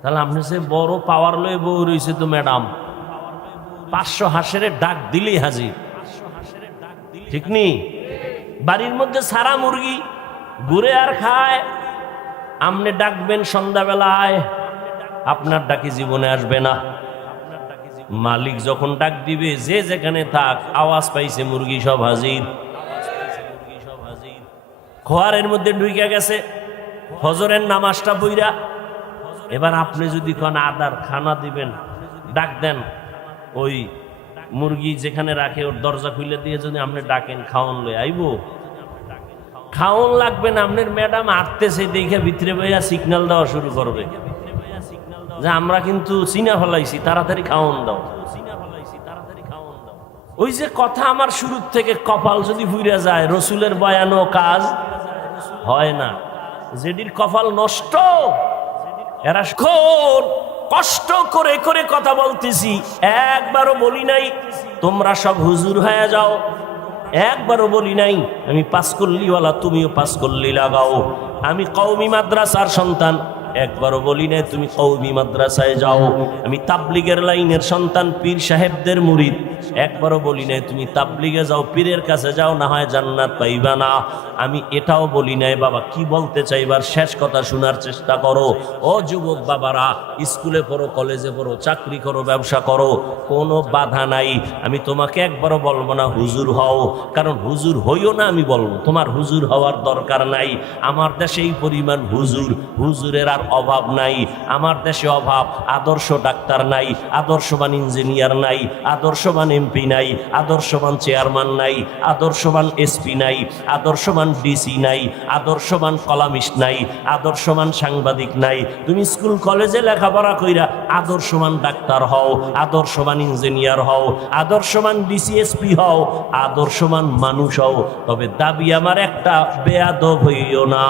তাহলে আপনি সে বড় পাওয়ার লয়ে বউ রয়েছে তো ম্যাডাম, 500 হাঁসের ডাক দিলেই হাজির। ঠিক নি? বাড়ির মধ্যে সারা মুরগি ঘুরে আর খায়, আপনি ডাকবেন সন্ধ্যাবেলায়, আপনার ডাকি জীবনে আসবে না। মালিক যখন ডাক দিবে, যে যেখানে থাক, আওয়াজ পাইছে মুরগি সব হাজির। খোয়ারের মধ্যে ঢুকে গেছে, ফজরের নামাজটা বইরা। এবার আপনি যদি কোন আদার খানা দিবেন, ডাক দেন, ওই মুরগি যেখানে রাখে ওর দরজা খুলে দিয়ে যদি আপনি ডাকেন, খাওয়ান লই আইব? খাওয়ান লাগবে না, আপনার ম্যাডাম আটতেছে দেখে ভিতরে বইয়া সিগন্যাল দেওয়া শুরু করবে যে আমরা কিন্তু চিনা ফেলাইছি, তাড়াতাড়ি খাওয়ান দাও। ওই যে কথা আমার শুরুর থেকে, কপাল যদি ফুইরা যায়, রসুলের বয়ানো কাজ হয় না। যেটির কপাল নষ্ট, এরা কষ্ট করে করে কথা বলতেছি, একবারও বলি নাই তোমরা সব হুজুর হয়ে যাও, একবারও বলি নাই আমি পাস করলিওয়ালা, তুমিও পাস করলি লাগাও। আমি কওমি মাদ্রাসার সন্তান, একবারও বলি নাই তুমি কওমি মাদ্রাসায় যাও। আমি তাবলিগের লাইনের সন্তান, পীর সাহেবদের মুরিদ, একবারও বলি নাই তুমি তাবলিগে যাও, পীরের কাছে যাও, না হয় জান্নাত পাইবা না। আমি এটাও বলি নাই বাবা কি বলতে চাইবার শেষ কথা শোনার চেষ্টা করো। ও যুবক বাবারা, স্কুলে পড়ো, কলেজে পড়ো, চাকরি করো, ব্যবসা করো, কোনো বাধা নাই। আমি তোমাকে একবারও বলবো না হুজুর হও, কারণ হুজুর হইও না আমি বলবো, তোমার হুজুর হওয়ার দরকার নাই। আমার দেশে এই পরিমাণ হুজুরের আর অভাব নাই। আমার দেশে অভাব, আদর্শ ডাক্তার নাই, আদর্শবান ইঞ্জিনিয়ার নাই, আদর্শবান এমপি নাই, আদর্শবান চেয়ারম্যান নাই, আদর্শবান এসপি নাই, আদর্শবান ডিসি নাই, আদর্শবান কলামিস্ট নাই, আদর্শবান সাংবাদিক নাই। তুমি স্কুল কলেজে লেখাপড়া কইরা আদর্শবান ডাক্তার হও, আদর্শবান ইঞ্জিনিয়ার হও, আদর্শবান ডিসি এসপি হও, আদর্শবান মানুষ হও, তবে দাবি আমার একটা, বেয়াদব হইও না।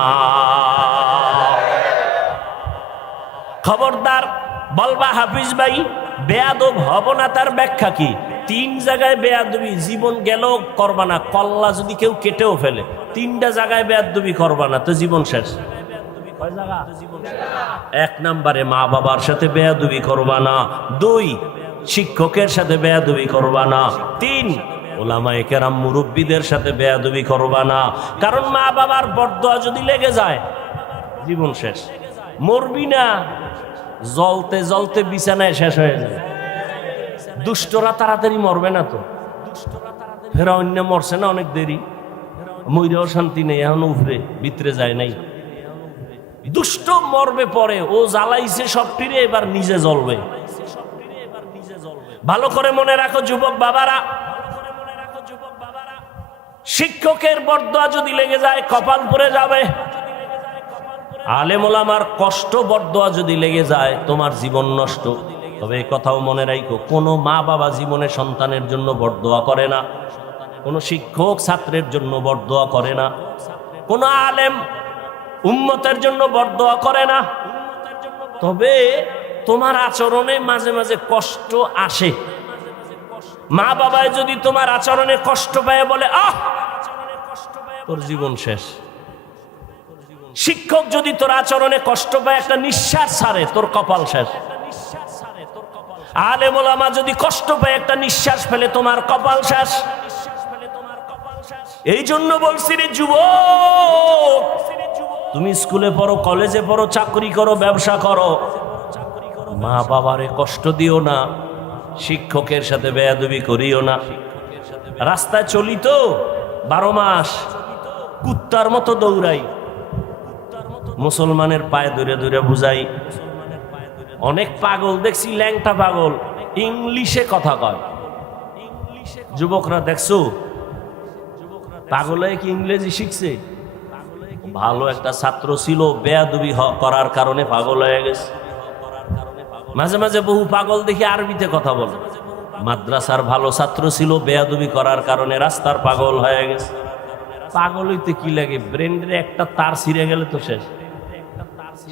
খবরদার, বলবা হাফিজ ভাই বেয়াদব হব না, তার ব্যাখ্যা কি? 3 জায়গায় বেয়াদবি, জীবন গেল করবা না। কল্লা যদি কেউ কেটেও ফেলে, 3টা জায়গায় বেয়াদবি করবা না, তো জীবন শেষ। 1 নম্বরে মা বাবার সাথে বেয়াদবি করবা না, 2 শিক্ষকের সাথে বেয়াদবি করবা না, 3 ওলামায়ে কেরাম মুরব্বীদের সাথে বেয়াদবি করবা না। কারণ মা বাবার বরদোয়া যদি লেগে যায়, জীবন শেষ। মরবি না, জ্বলতে জ্বলতে বিছানায় শেষ হয়ে যাবে। দুষ্টরা তাড়াতাড়ি মরবে না তো, ফেরাউন মরছে না অনেক দেরি, মইরাও শান্তি নেই, এখন উফরে ভিতরে যায় নাই। দুষ্ট মরবে পরে, ও জ্বালাইছে সবটিরে, এবার নিজে জ্বলবে। ভালো করে মনে রাখো যুবক বাবারা, শিক্ষকের বরদোয়া যদি লেগে যায় কপাল পুড়ে যাবে। আলেম ওলামার কষ্ট বরদোয়া যদি লেগে যায় তোমার জীবন নষ্ট। তবে এই কথাও মনে রাখো, কোনো মা বাবা জীবনে সন্তানের জন্য বরদোয়া করে না, কোনো শিক্ষক ছাত্রের জন্য বরদোয়া করে না, কোনো আলেম উম্মতের জন্য বরদোয়া করে না। তবে তোমার আচরণে মাঝে মাঝে কষ্ট আসে। মা বাবায় যদি তোমার আচরণে কষ্ট পায়, বলে আহ তোর জীবন শেষ। শিক্ষক যদি তোর আচরণে কষ্ট পায়, একটা নিঃশ্বাস ছাড়ে, তোর কপাল শেষ। আলেম ওলামা যদি কষ্ট পায়, একটা নিঃশ্বাস ফেলে, তোমার কপাল শেষ। এই জন্য বলছি রে যুবক, তুমি স্কুলে পড়ো, কলেজে পড়ো, চাকরি করো, ব্যবসা করো, মা বাবারে কষ্ট দিও না, শিক্ষকের সাথে বেয়াদবি করিও না। রাস্তায় চলি তো 12 মাস, কুত্তার মতো দৌড়াই, মুসলমানের পায়ে ধরে ধরে বুঝাই। অনেক পাগল দেখছি, ল্যাংটা পাগল, ইংলিশে কথা কয়। যুবকরা দেখছো পাগল হয়ে কি ইংরেজি শিখছে? ভালো একটা ছাত্র ছিল, বেয়াদবি করার কারণে পাগল হয়ে গেছে। মাঝে মাঝে বহু পাগল দেখি আরবিতে কথা বলে। মাদ্রাসার ভালো ছাত্র ছিল, বেয়াদবি করার কারণে রাস্তার পাগল হয়ে গেছে। পাগল হইতে কি লাগে? ব্রেন্ডের একটা তার ছিঁড়ে গেলে তো শেষ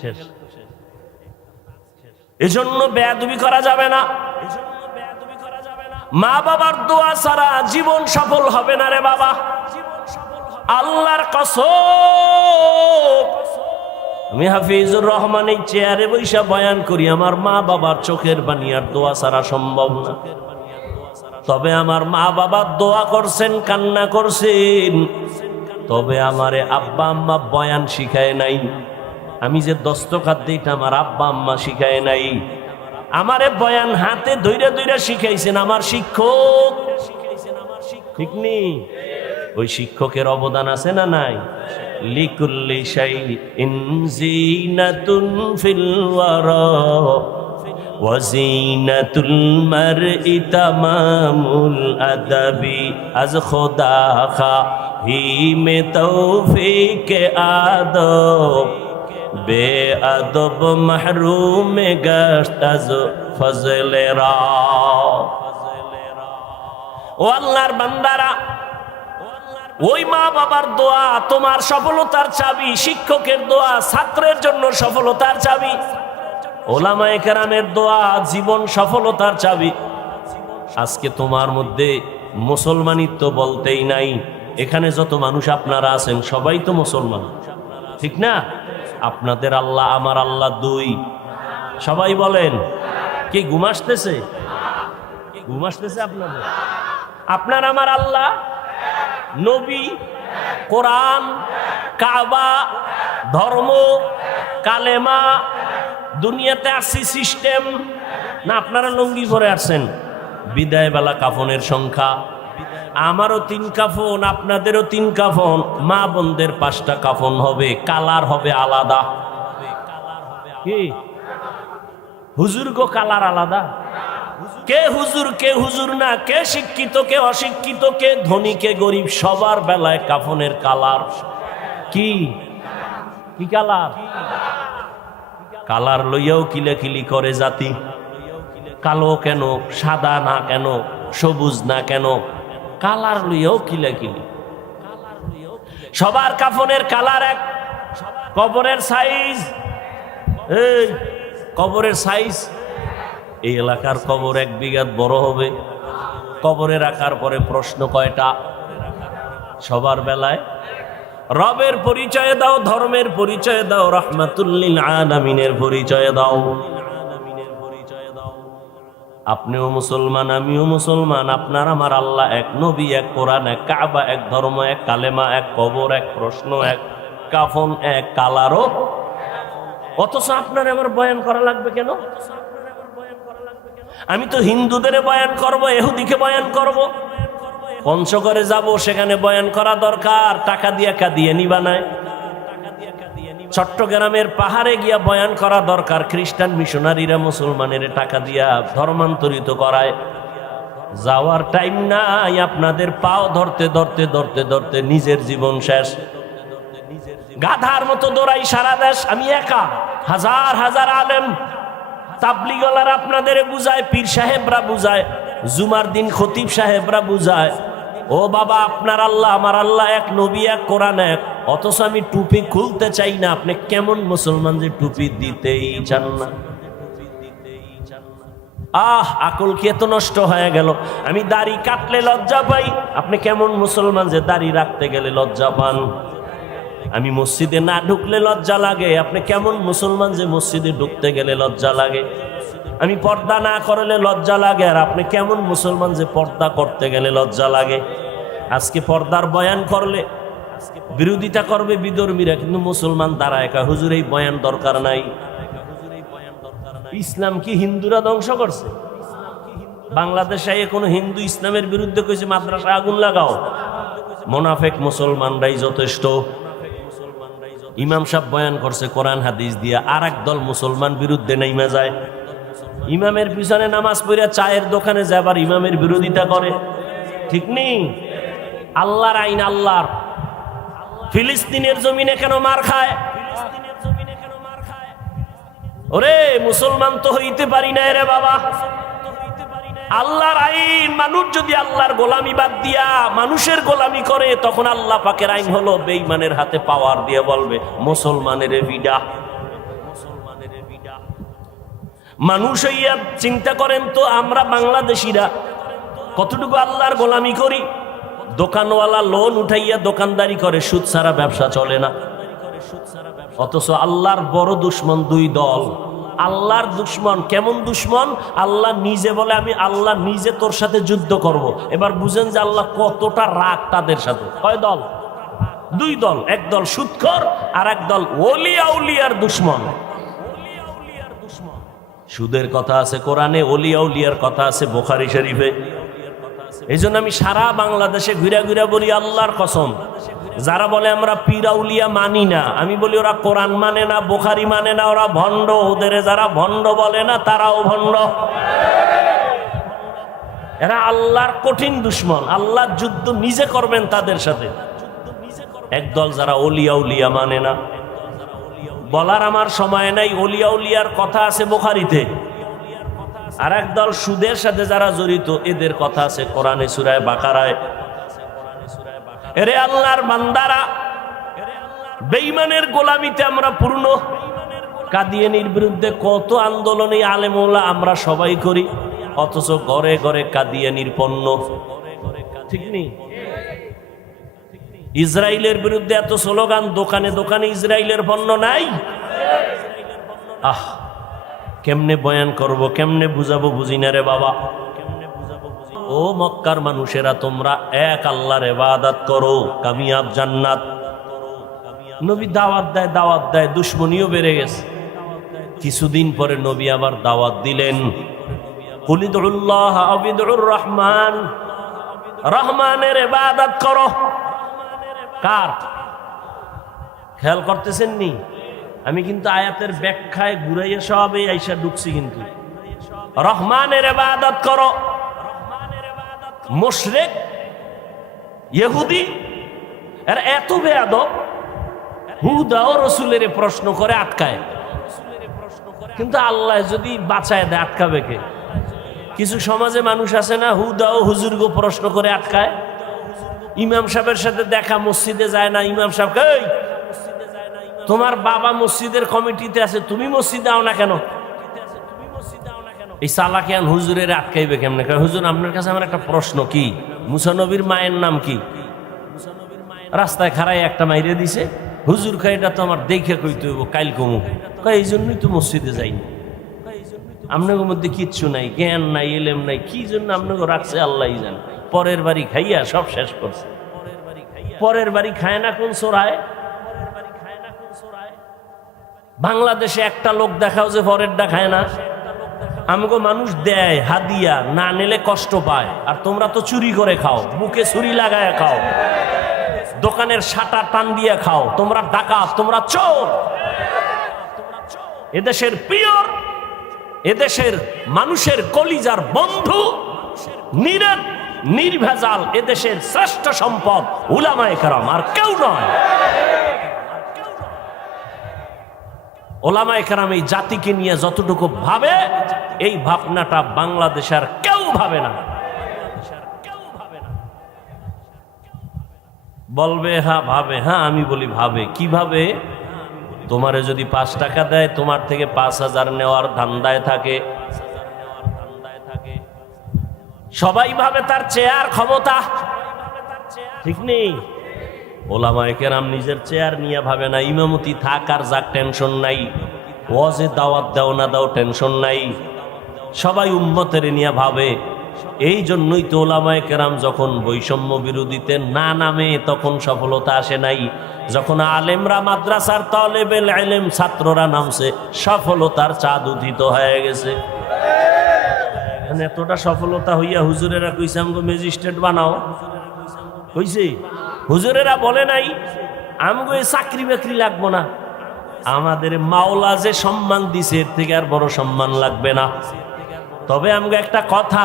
শেষ। এজন্য বেয়াদবি করা যাবে না। মা বাবার দোয়া ছাড়া জীবন সফল হবে না রে বাবা, আল্লাহর কসম। আমি হাফিজুর রহমান এই চেয়ারে বৈশা বয়ান করি, আমার মা বাবার চোখের পানি আর দোয়া ছাড়া সম্ভব না। তবে আমার মা বাবা দোয়া করছেন, কান্না করছেন, তবে আমারে আব্বা আম্মা বয়ান শিখায় নাই। আমি যে দস্তখত দিই এটা আমার আব্বা আম্মা শিখায় নাই। আমারে বয়ান হাতে ধইরা ধইরা শিখাইছেন আমার শিক্ষক, ঠিক নেই? ওই শিক্ষকের অবদান আছে না নাই? লিকুল্লি শাইইন জিনাতুন ফিল ওয়ারা ওয়া জিনাতুল মারই তামামুল আদাবি আজ খোদা খাহি মে তৌফিক আদব বেআদব মাহরুম গশত আজ ফজলে রা। ও আল্লাহর বান্দারা, ওই মা বাবার দোয়া তোমার সফলতার চাবি, শিক্ষকের দোয়া ছাত্রের জন্য সফলতার চাবি, ওলামায়ে কেরামের দোয়া জীবন সফলতার চাবি। আজকে তোমার মধ্যে মুসলমানিত্ব বলতেই নাই। এখানে যত মানুষ আপনারা আছেন সবাই তো মুসলমান, ঠিক না? আপনাদের আল্লাহ আমার আল্লাহ দুই, সবাই বলেন। কি ঘুম আসতেছে? ঘুম আসতেছে আপনাদের? আপনার আমার আল্লাহ, নবী, কোরআন, কাবা, ধর্ম, কালেমা, দুনিয়াতে আসছি সিস্টেম না? আপনারা লুঙ্গি পরে আসছেন। বিদায় বেলা কাফনের সংখ্যা, আমারও 3 কাফন, আপনাদেরও 3 কাফন, মা বোনদের 5টা কাফন হবে, কালার হবে আলাদা। কি হুজুর গো, কালার আলাদা। কে হুজুর কে হুজুর না, কে শিক্ষিত কে অশিক্ষিত, কে ধনী কে গরিব, সবার বেলায় কাফনের কালার কি? কি কালার? কালার লইয়াও কিলাকিলি করে জাতি। কালো কেন, সাদা না কেন, সবুজ না কেন, কালার লইয়াও কিলাকিলি। সবার কাফনের কালার এক, কবরের সাইজ, এই কবরের সাইজ। এই এলাকার কবর 1 বিঘাত বড় হবে। কবরে রাখার পরে প্রশ্ন কয়টা? সবার বেলায় রবের পরিচয় দাও, ধর্মের পরিচয় দাও, রাহমাতুল লিল আলামিনের পরিচয় দাও। আপনিও মুসলমান, আমিও মুসলমান, আপনার আমার আল্লাহ এক, নবী এক, কোরআন এক, কাবা এক, ধর্ম এক, কালেমা এক, কবর এক, প্রশ্ন এক, কাফন এক, কালারও। অথচ আপনার আমার বয়ান করা লাগবে কেন? আমি তো হিন্দুদের বয়ান করব, ইহুদিকে বয়ান করব। পঞ্চগড়ে যাব, সেখানে বয়ান করা দরকার, টাকা দিয়ে কাঁদিয়ে নিবা নাই। চট্টগ্রামের পাহাড়ে গিয়া বয়ান করা দরকার, খ্রিস্টান মিশনারিরা মুসলমানের টাকা দিয়া ধর্মান্তরিত করায়। যাওয়ার টাইম নাই আপনাদের, পাও ধরতে ধরতে ধরতে ধরতে নিজের জীবন শেষ। গাধার মতো দৌড়াই সারা দেশ, আমি একা, হাজার হাজার আলেম তাবলিগলারা আপনাদের বুঝায়, পীর সাহেবরা বুঝায়, জুমার দিন খতিব সাহেবরা বুঝায়, ও বাবা আপনার আল্লাহ আমার আল্লাহ এক, নবী এক, কোরআন এক। অথচ আমি টুপি খুলতে চাই না। আপনি কেমন মুসলমান যে টুপি দিতেই চান না? আকল কি এত নষ্ট হয়ে গেল? আমি দাড়ি কাটলে লজ্জা পাই, আপনি কেমন মুসলমান যে দাড়ি রাখতে গেলে লজ্জা পান? আমি মসজিদে না ঢুকলে লজ্জা লাগে, আপনি কেমন মুসলমান যে মসজিদে ঢুকতে গেলে লজ্জা লাগে? আমি পর্দা না করলে লজ্জা লাগে, আর আপনি কেমন মুসলমান যে পর্দা করতে গেলে লজ্জা লাগে? আজকে পর্দার বয়ান করলে বিরোধিতা করবে বিধর্মীরা, কিন্তু মুসলমান দাঁড়ায় একা, হুজুর এই বয়ান দরকার নাই। ইসলাম কি হিন্দুরা ধ্বংস করছে? বাংলাদেশে কোনো হিন্দু ইসলামের বিরুদ্ধে কইছে মাদ্রাসা আগুন লাগাও? মোনাফেক মুসলমানরাই যথেষ্ট। ইমাম সাহেব বয়ান করছে কোরআন হাদিস দিয়া, আর এক দল মুসলমান বিরুদ্ধে নেমে যায়। ইমামের পিছনে নামাজ পড়ে চায়ের দোকানে যায়, আবার ইমামের বিরোধিতা করে। ঠিক নেই? আল্লাহর আইন আল্লাহর। ফিলিস্তিনের জমিনে কেন মার খায়? ওরে মুসলমান তো হইতে পারি না রে বাবা। আল্লাহর আইন, মানুষ যদি আল্লাহর গোলামি বাদ দিয়া মানুষের গোলামি করে, তখন আল্লাহ পাকের আইন হলো বেঈমানের হাতে পাওয়ার দিয়ে বলবে মুসলমানের বিডা। মানুষ হইয়া চিন্তা করেন তো, আমরা বাংলাদেশিরা কতটুকু আল্লাহর গোলামি করি? দোকানওয়ালা লোন উঠাইয়া দোকানদারি করে, সুদ ছাড়া ব্যবসা চলে না। অথচ আল্লাহর বড় দুশ্মন দুই দল। আল্লাহর দুশ্মন কেমন দুশ্মন? আল্লাহ নিজে বলে আমি আল্লাহ নিজে তোর সাথে যুদ্ধ করব। এবার বুঝেন যে আল্লাহ কতটা রাগ তাদের সাথে। কয় দল? দুই দল। এক দল সুদখোর, আর এক দল ওলিয়া উলিয়ার দুশ্মন। সুদের কথা আছে কোরআনে, ওলিয়া উলিয়ার কথা আছে বুখারী শরীফে। এই জন্য আমি সারা বাংলাদেশে ঘুরা ঘুরা বলি আল্লাহর কসম, যারা বলে আমরা পীর আউলিয়া মানি না, আমি বলি ওরা কোরআন মানে না, বুখারী মানে না, ওরা ভণ্ড। ওদের যারা ভণ্ড বলে না তারাও ভণ্ড। এরা আল্লাহর কঠিন দুশ্মন। আল্লাহর যুদ্ধ নিজে করবেন তাদের সাথে। একদল যারা ওলিয়া উলিয়া মানে না, বলার আমার সময় নাই, ওলিয়া উলিয়ার কথা আছে বুখারীতে। আর একদল সুদের সাথে যারা জড়িত, এদের কথা আছে কোরআনে সূরা বাকারায়। এরে আল্লাহর বান্দারা, বেঈমানের গোলামিতে আমরা পূর্ণ। কাদিয়ানীর বিরুদ্ধে কত আন্দোলনে আলেম ওলামা আমরা সবাই করি, অথচ ঘরে ঘরে কাদিয়ানীর পণ্য। ঠিক নেই? ইসরায়েলের বিরুদ্ধে এত স্লোগান, দোকানে দোকানে ইসরায়েলের পণ্য নাই। কেমনে বয়ান করব, কেমনে বুঝাবো, বুঝি না রে বাবা। ও মক্কার মানুষেরা, তোমরা এক আল্লাহর ইবাদত করো, কামিয়াব জান্নাত। নবী দাওয়াত দেয়, দুশ্মনীও বেড়ে গেছে। কিছুদিন পরে নবী আবার দাওয়াত দিলেন, কুলিদুল্লাহ আবিদুর রহমান, রহমানের ইবাদত করো। কার? খেয়াল করতেছেন নি? আমি কিন্তু আয়াতের ব্যাখ্যায় ঘুরাইয়া সবে আইসা ঢুকছি। কিন্তু রহমানের ইবাদত করো। মুশরিক ইহুদি এরা এত বেয়াদব, হুদা ও রাসূলের প্রশ্ন করে আটকায়। কিন্তু আল্লাহ যদি বাঁচায় দেয়, আটকাবে কে? কিছু সমাজে মানুষ আছে না, হুদা ও হুজুরকে প্রশ্ন করে আটকায়। ইমাম সাহেবের সাথে দেখা, মসজিদে যায় না। ইমাম সাহেব, এই তোমার বাবা মসজিদের কমিটিতে আছে, তুমি মসজিদে আও না কেন? এই সালাকিয়ান হুজুরের আটকাইবে কেমনে? হুজুর আপনার কাছে আমার একটা প্রশ্ন, কি মুসা নবীর মায়ের নাম কি? রাস্তায় খাড়াই একটা মাইরে দিছে। হুজুর কয় এটা তো আমার দেখে কইতে হইব, কাইল কমু। কয় এই জন্যই তো মসজিদে যাইনি। আপনাদের মধ্যে কিচ্ছু নাই, জ্ঞান নাই, এলেম নাই, কি জন্য আপনাকে রাখছে আল্লাহই জানে। পরের বাড়ি খাইয়া সব শেষ করছে। পরের বাড়ি খায় না কোন চোরায়? বাংলাদেশে একটা লোক দেখাও যে পরেরটা খায় না। আমাকে মানুষ দেয় হাদিয়া, না নিলে কষ্ট পায়। আর তোমরা তো চুরি করে খাও, বুকে ছুরি লাগায় খাও, দোকানের শাটার টান দিয়ে খাও। তোমরা ডাকাত, তোমরা চোর। এদেশের পিওর, এদেশের মানুষের কলিজার বন্ধু, নিরেট নির্ভেজাল, এদেশের শ্রেষ্ঠ সম্পদ উলামায়ে কেরাম, আর কেউ নয়। উলামায়ে কেরাম এই জাতিকে নিয়ে যতটুকু ভাবে, এই ভাবনাটা বাংলাদেশের কেউ ভাবে না। বলবে হ্যাঁ ভাবে, হ্যাঁ আমি বলি ভাবে। কিভাবে? তোমারে যদি 5 টাকা দেয়, তোমার থেকে 5000 নেওয়ার ধান্দায় থাকে। সবাই ভাবে তার চেয়ার ক্ষমতা। ঠিক নেই? ওলামায়ে কেরাম নিজের চেয়ার নিয়ে ভাবে না। ইমামতি থাক আর যাক, টেনশন নাই। ওয়াজে দাওয়াত দাও না দাও, টেনশন নাই। সবাই উম্মতের নিয়ে ভাবে। এই জন্যই তো ওলামায়ে কেরাম যখন বৈষম্য বিরোধীতে না নামে, তখন সফলতা আসে নাই। যখন আলেমরা, মাদ্রাসার তালেবেল ইলম ছাত্ররা নামছে, সফলতার চাঁদ উদিত হয়ে গেছে। এতটা সফলতা হইয়া হুজুরেরা কইছে আমগো ম্যাজিস্ট্রেট বানাও। কইছে হুজুরেরা বলে নাই আমগো এই চাকরি বাকরি লাগবো না, আমাদের মাওলা যে সম্মান দিছে এর থেকে আর বড় সম্মান লাগবে না। তবে আমগো একটা কথা,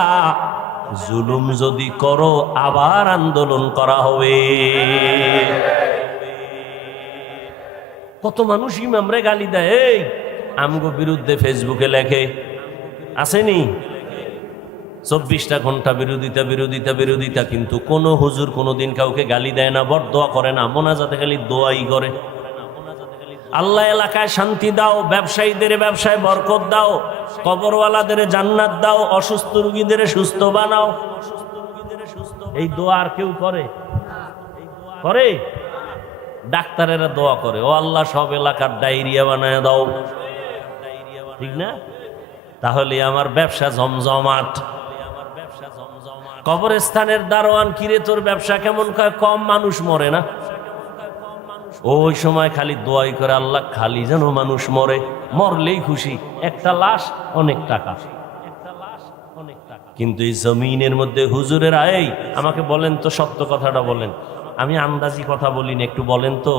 জুলুম যদি করো আবার আন্দোলন করা হবে। কত মানুষ ইমামরে গালি দেয়, এই আমগো বিরুদ্ধে ফেসবুকে লেখে, আসেনি 24টা ঘন্টা বিরোধিতা বিরোধিতা বিরোধিতা, কিন্তু কোন হুজুর কোনোদিন কাউকে গালি দেয় না, বরদোয়া করে না, মোনাজাতে খালি দোয়াই করে। আল্লাহ এলাকায় শান্তি দাও, ব্যবসায়ীদের ব্যবসায় বরকত দাও, কবরওয়ালাদের জান্নাত দাও, অসুস্থ রোগীদের সুস্থ বানাও, এই দোয়া আর কেউ করে? করে? ডাক্তারেরা দোয়া করে, ও আল্লাহ সব এলাকার ডায়রিয়া বানায় দাও, ঠিক না? তাহলে আমার ব্যবসা জমজমাট। কবরস্থানের দারোয়ান, কিরে তোর ব্যবসা কেমন? কম মানুষ মরে না? ওই সময় খালি দোয়াই করে, আল্লাহ খালি যেন মানুষ মরে, মরলেই খুশি, একটা লাশ অনেক টাকা। কিন্তু এই জমিনের মধ্যে হুজুরেরা, এই আমাকে বলেন তো, সত্য কথাটা বলেন, আমি আন্দাজি কথা বলিনি, একটু বলেন তো,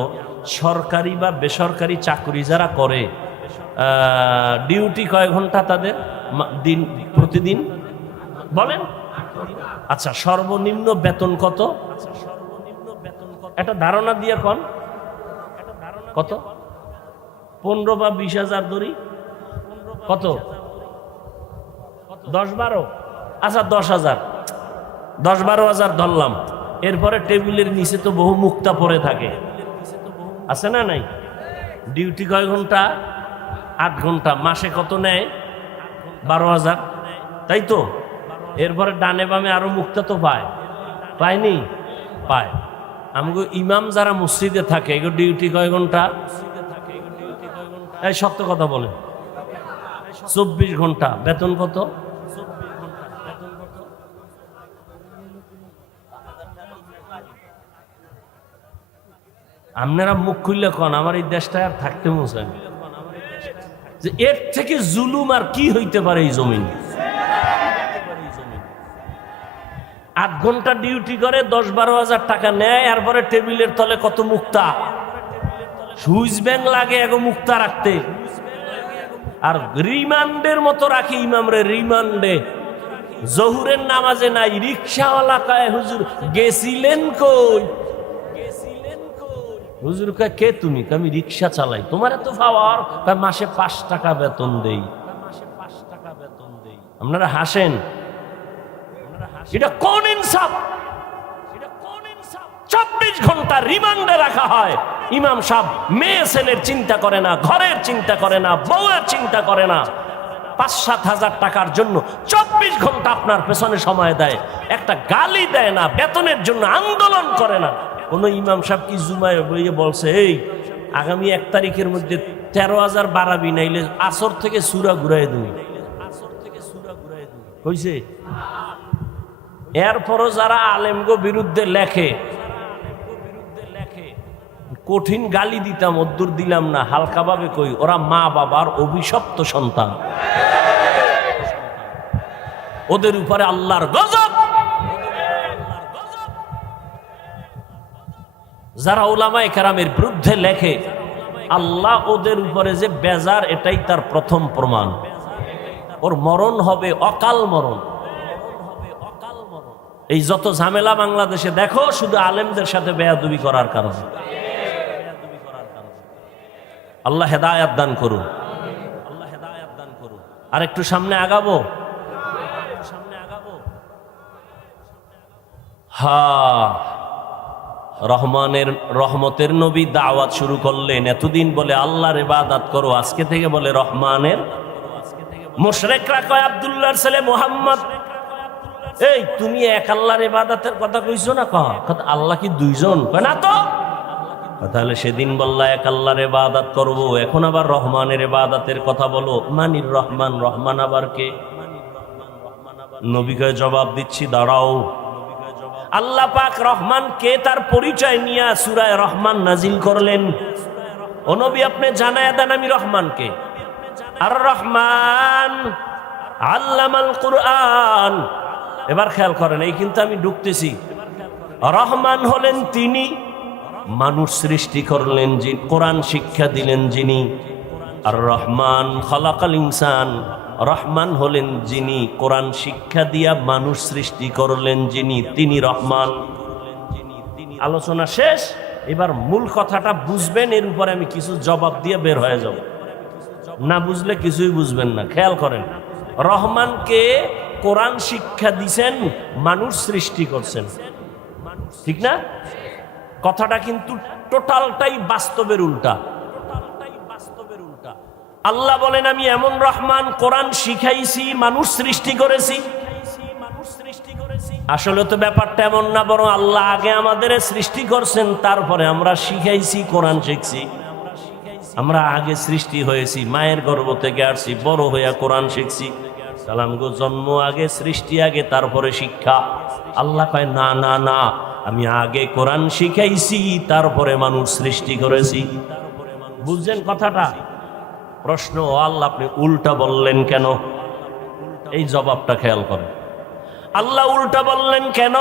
সরকারি বা বেসরকারি চাকরি যারা করে ডিউটি কয় ঘন্টা তাদের দিন প্রতিদিন বলেন? আচ্ছা, সর্বনিম্ন বেতন কত? একটা ধারণা দিয়ে কোন কত? 15 বা 20,000 ধরি, কত? 10-12? আচ্ছা 10,000, 10-12,000 ধরলাম। এরপরে টেবিলের নিচে তো বহু মুক্তা পড়ে থাকে, আছে না নাই? ডিউটি কয় ঘন্টা? 8 ঘন্টা। মাসে কত নেয়? 12,000, তাই তো? এরপরে ডানে বামে আরো মুক্তা তো পায়, পায়নি? পায়। আমগো ইমাম যারা মসজিদে থাকে, এগুলো ডিউটি কয় ঘন্টা? এই সত্য কথা বলেন। 24 ঘন্টা। বেতন কত? আপনারা মুখ খুললে কন, আমার এই দেশটা আর থাকতে মন, যে এর থেকে জুলুম আর কি হইতে পারে এই জমিন। 8 ঘন্টা ডিউটি করে, 10-12,000 টাকা নেয়, এরপরে টেবিলের তলে কত মুক্তা, সুইচ ব্যাংক লাগে এগো মুক্তা রাখতে, আর রিমান্ডের মতো রাখি ইমামরে, রিমান্ডে। জহুরের নামাজে নাই, রিক্সাওয়ালা কয়, হুজুর গেছিলেন কই? হুজুর কয়, কে তুমি? আমি রিক্সা চালাই। তোমার এত পাওয়ার? মাসে 5 টাকা বেতন দেই। আপনারা হাসেন, এটা কোন ইনসাফ? 24 ঘন্টা রিমান্ডে রাখা হয়। ইমাম সাহেব মেয়ে ছেলের চিন্তা করে না, ঘরের চিন্তা করে না, বউয়ের চিন্তা করে না, 5-7 হাজার টাকার জন্য 24 ঘন্টা আপনার পেছনে সময় দেয়, একটা গালি দেয় না, বেতনের জন্য আন্দোলন করে না। কোন ইমাম সাহেব কি জুমায় বইয়ে বলছে, এই আগামী 1 তারিখের মধ্যে 13,000 বাড়াবি, নাইলে আসর থেকে সূরা ঘুরাই দিবি? কইছে? এরপরও যারা আলেমগো বিরুদ্ধে লেখে, কঠিন গালি দিতাম, অদ্দুর দিলাম না, হালকা ভাবে কই, ওরা মা বাবার অভিশপ্ত সন্তান, ওদের উপরে আল্লাহর গজব। যারা উলামায়ে কেরামের বিরুদ্ধে লেখে, আল্লাহ ওদের উপরে যে বেজার, এটাই তার প্রথম প্রমাণ। ওর মরণ হবে অকাল মরণ। এই যত ঝামেলা বাংলাদেশে দেখো, শুধু আলেমদের সাথে বেয়াদবি করার কারণে। আল্লাহ হেদায়েত দান করুন, আল্লাহ হেদায়েত দান করুন। আর একটু সামনে আগাবো, রহমানের রহমতের নবী দাওয়াত শুরু করলেন। এতদিন বলে আল্লাহর ইবাদত করো, আজকে থেকে বলে রহমানের। মুশরিকরা কয়, আব্দুল্লাহর ছেলে মুহাম্মদ, এই তুমি এক আল্লাহর ইবাদতের কথা কইছো না? কয় আল্লাহ কি দুইজন? কয় না তো। তাহলে সেদিন বললা এক আল্লাহর ইবাদত করব, এখন আবার রহমানের ইবাদতের কথা বলো। মানির রহমান, রহমান আবার কে? নবীকে জবাব দিচ্ছি, দাঁড়াও। আল্লাহ পাক রহমান কে তার পরিচয় নিয়ে সূরা রহমান নাজিল করলেন। ও নবী, আপনি জানায়া দেন আমি রহমান কে। আর রহমান আল্লামাল কুরআন। এবার খেয়াল করেন, এই কিন্তু আমি ঢুকতেছি, রহমান হলেন তিনি, মানুষ সৃষ্টি করলেন যিনি, কোরআন শিক্ষা দিলেন যিনি। আর রহমান খালাকাল ইনসান, রহমান হলেন যিনি, কোরআন শিক্ষা দিয়া মানুষ সৃষ্টি করলেন যিনি, তিনি রহমান। আলোচনা শেষ, এবার মূল কথাটা বুঝবেন, এর উপরে আমি কিছু জবাব দিয়ে বের হয়ে যাব। না বুঝলে কিছুই বুঝবেন না। খেয়াল করেন, রহমানকে কোরআন শিক্ষা দিছেন, মানুষ সৃষ্টি করছেন, ঠিক না? কথাটা কিন্তু টোটালটাই বাস্তবের উল্টা। আল্লাহ বলেন আমি এমন রহমান, কোরআন শিখাইছি, মানুষ সৃষ্টি করেছি। আসলে তো ব্যাপারটা এমন না, বরং আল্লাহ আগে আমাদের সৃষ্টি করছেন, তারপরে আমরা শিখাইছি, কোরআন শিখছি। আমরা আগে সৃষ্টি হয়েছি, মায়ের গর্ভ থেকে আসছি, বড় হইয়া কোরআন শিখছি। সালাম গো, জন্ম আগে, সৃষ্টি আগে, তারপরে শিক্ষা। আল্লাহ কয় না না না, আমি আগে কোরআন শিখাইছি, তারপরে মানুষ সৃষ্টি করেছি। বুঝছেন কথাটা? প্রশ্ন, আল্লাহ আপনি উল্টা বললেন কেন? এই জবাবটা খেয়াল করেন, আল্লাহ উল্টা বললেন কেন?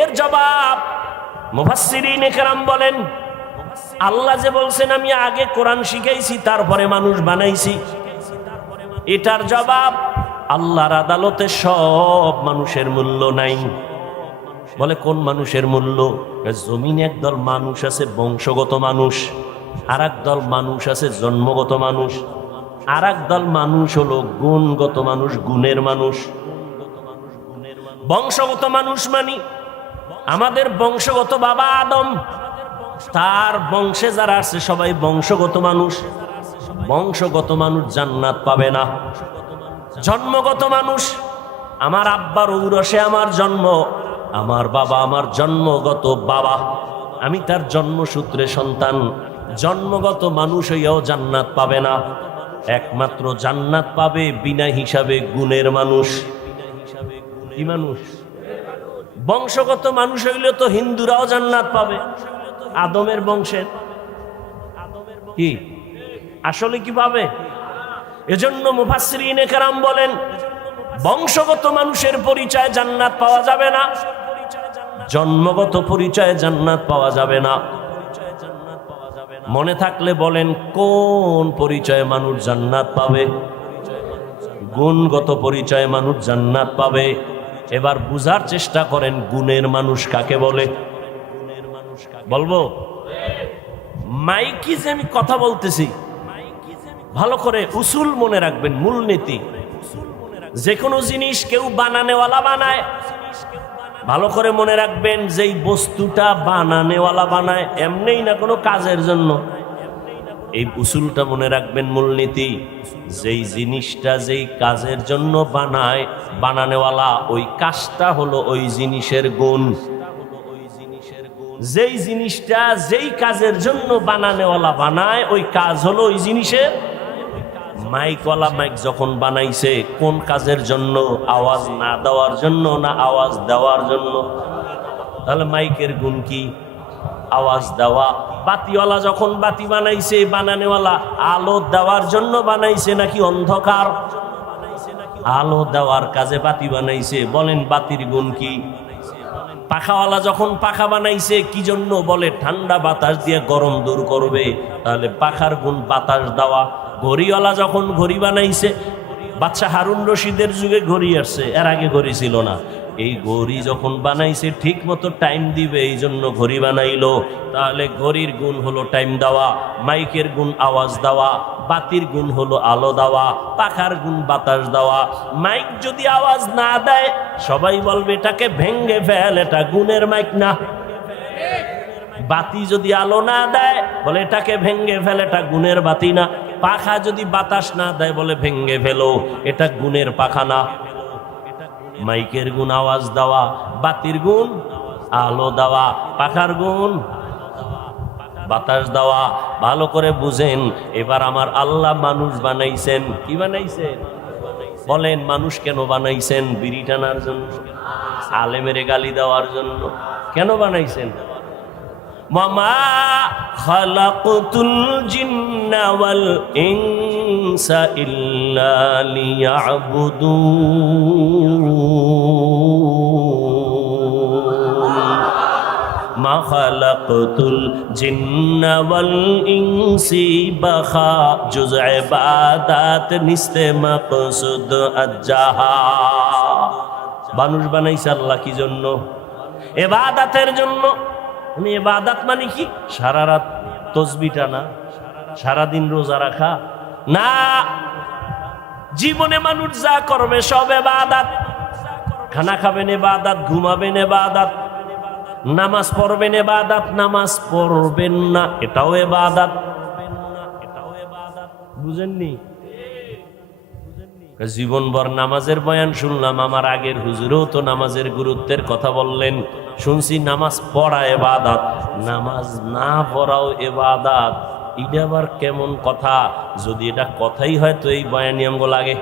এর জবাব মুফাসসিরিনে কেরাম বলেন, আল্লাহ যে বলছেন আমি আগে কোরআন শিখাইছি, তারপরে মানুষ বানাইছি, এটার জবাব আল্লাহর আদালতে সব মানুষের মূল্য নাই। বলে কোন মানুষের মূল্য? জমিনে একদল মানুষ আছে বংশগত মানুষ, আর একদল মানুষ আছে জন্মগত মানুষ, আর একদল মানুষ হলো গুণগত মানুষ, গুণের মানুষ। বংশগত মানুষ মানি আমাদের বংশগত বাবা আদম, তার বংশে যারা আছে সবাই বংশগত মানুষ। বংশগত মানুষ জান্নাত পাবে না। জন্মগত মানুষ, আমার আব্বার ঔরসে আমার জন্ম, আমার বাবা আমার জন্মগত বাবা, আমি তার জন্মসূত্রে সন্তান। জন্মগত মানুষ হইয়াও জান্নাত পাবে না। একমাত্র জান্নাত পাবে বিনা হিসাবে গুণের মানুষ। কি মানুষ? বংশগত মানুষ হইলে তো হিন্দুরাও জান্নাত পাবে, আদমের বংশের। কি আসলে কি পাবে? এজন্য মুফাসসিরিনে কেরাম বলেন বংশগত মানুষের পরিচয় জান্নাত পাওয়া যাবে না, জন্মগত পরিচয়ে জান্নাত পাওয়া যাবে না। মনে থাকলে বলেন কোন পরিচয়ে মানুষ জান্নাত পাবে? গুণগত পরিচয়ে মানুষ জান্নাত পাবে। এবার বুঝার চেষ্টা করেন গুণের মানুষ কাকে বলে। বলবো মাইকি যে আমি কথা বলতেছি, ভালো করে উসুল মনে রাখবেন, মূলনীতি। যে কোনো জিনিস কেউ বানানেওয়ালা বানায়, ভালো করে মনে রাখবেন, যেই বস্তুটা বানানেওয়ালা বানায় এমনিই না, কোনো কাজের জন্য। এই উসুলটা মনে রাখবেন, মূলনীতি। যেই জিনিসটা যেই কাজের জন্য বানায় বানানেওয়ালা, ওই কাজটা হলো ওই জিনিসের গুণ। যেই জিনিসটা যেই কাজের জন্য বানানেওয়ালা বানায়, ওই কাজ হলো ওই জিনিসের। মাইকওয়ালা মাইক যখন বানাইছে কোন কাজের জন্য? আওয়াজ না দেওয়ার জন্য না আওয়াজ দেওয়ার জন্য? তাহলে মাইকের গুণ কি? আওয়াজ দেওয়া। বাতিওয়ালা যখন বাতি বানাইছে, বানানেওয়ালা আলো দেওয়ার জন্য বানাইছে নাকি অন্ধকার? আলো দেওয়ার কাজে বাতি বানাইছে। বলেন বাতির গুণ কি? পাখাওয়ালা যখন পাখা বানাইছে কি জন্য? বলে ঠান্ডা বাতাস দিয়ে গরম দূর করবে, তাহলে পাখার গুণ বাতাস দেওয়া। ঘড়িওয়ালা যখন ঘড়ি বানাইছে, বাদশা হারুন রশিদের যুগে ঘড়ি আসছে, এর আগে ঘড়ি ছিল না। এই ঘড়ি যখন বানাইছে ঠিক মতো টাইম দিবে, এই জন্য ঘড়ি বানাইলো। তাহলে ঘড়ির গুণ হলো টাইম দেওয়া, মাইকের গুণ আওয়াজ দেওয়া, বাতির গুণ হলো আলো দেওয়া, পাখার গুণ বাতাস দেওয়া। মাইক যদি আওয়াজ না দেয় সবাই বলবে এটাকে ভেঙ্গে ফেল, এটা গুণের মাইক না। বাতি যদি আলো না দেয় বলে এটাকে ভেঙ্গে ফেল, এটা গুণের বাতি না। পাখা যদি বাতাস না দেয় বলে ভেঙ্গে ফেলো, এটা গুণের পাখা না। মাইকের গুণ আওয়াজ দেওয়া, বাতির গুণ আলো দেওয়া, পাখার গুণ বাতাস দেওয়া। ভালো করে বুঝেন। এবার আমার আল্লাহ মানুষ বানাইছেন। কি বানাইছেন? বলেন মানুষ কেন বানাইছেন? বিড়ি টানার জন্য? আলেমের গালি দেওয়ার জন্য? কেন বানাইছেন? মামা খালাকতুল জিন্না ওয়াল ইনসা ইল্লা লিয়াবুদুন। মা খালাকতুল জিন্না ওয়াল ইনসি বাখা জুজ ইবাদাত নিস্তে মাকসুদ আজ্জাহা। মানুষ বানাইছে আল্লাহ কি জন্য? ইবাদতের জন্য। আমি ইবাদত মানে কি? সারা রাত তাসবিহ টানা, সারাদিন রোজা রাখা না। জীবনে মানুষ যা করবে সব ইবাদত। খানা খাবেন ইবাদত, ঘুমাবেন ইবাদত, নামাজ পড়বেন ইবাদত, নামাজ পড়বেন না এটাও ইবাদত। বুঝেননি? জীবনভর নামাজের বয়ান শুনলাম, আমার আগের হুজুরও তো নামাজের গুরুত্বের কথা বললেন। শুনছি নামাজ পড়া ইবাদত, নামাজ না পড়াও ইবাদত। এটা আবার কেমন কথা? যদি এটা কথাই হয় তো এই বয়ান নিয়ম লাগে।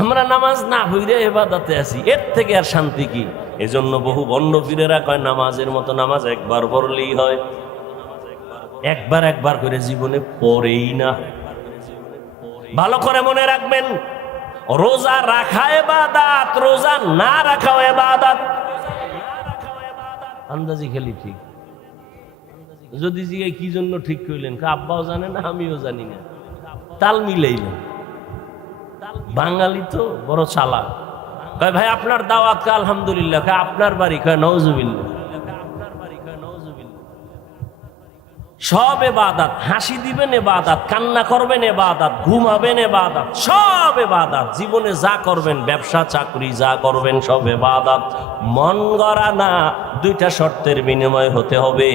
আমরা নামাজ না হইরে ইবাদতে আছি, এর থেকে আর শান্তি কি? এজন্য বহু বন্ড পীরেরা কয় নামাজের মতো নামাজ একবার পড়লেই হয়। একবার একবার করে জীবনে পড়েই না। ভালো করে মনে রাখবেন, রোজা রাখা ইবাদত, রোজা না রাখাও ইবাদত। আন্দাজি খেলি ঠিক। যদি জিজ্ঞাসা কি জন্য ঠিক করলেন, আব্বাও জানে না আমিও জানি না, তাল মিলাইলেন। বাঙালি তো বড় চালাক। কয় ভাই আপনার দাওয়াত কা? আলহামদুলিল্লাহ। কয় আপনার বাড়ি? কয় নওজুবিল্লাহ। সব ইবাদত। হাসি দিবেন ইবাদত, কান্না করবেন ইবাদত, ঘুমাবেন ইবাদত, সব ইবাদত। জীবনে যা করবেন, ব্যবসা চাকরি যা করবেন সব ইবাদত। মন গড়া না। দুইটা শর্তের বিনিময় হতে হবে।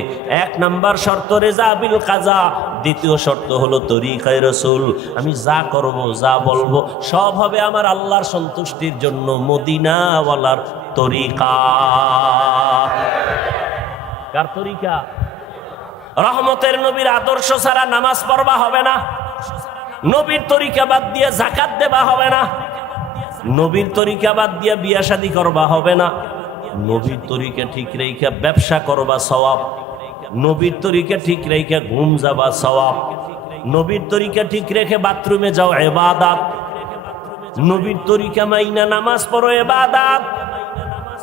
এক নাম্বার শর্ত রেজা বিল কাজা, দ্বিতীয় শর্ত হলো তরিকায়ে রাসূল। আমি যা করব, যা বলবো সব হবে আমার আল্লাহর সন্তুষ্টির জন্য, মদিনাওয়ালার তরিকা। কার তরিকা? রহমতের নবীর আদর্শ ছাড়া নামাজ পড়বা হবে না। নবীর তরিকা বাদ দিয়ে যাকাত দেবা হবে না। নবীর তরিকা বাদ দিয়ে বিয়া শাদী করবা হবে না। নবীর তরিকা ঠিক রেখে ব্যবসা করবা সওয়াব। নবীর তরিকা ঠিক রেখে ঘুম যাবা সওয়াব। নবীর তরিকা ঠিক রেখে বাথরুমে যাও ইবাদত। নবীর তরিকা মাইনা নামাজ পড়ো ইবাদত।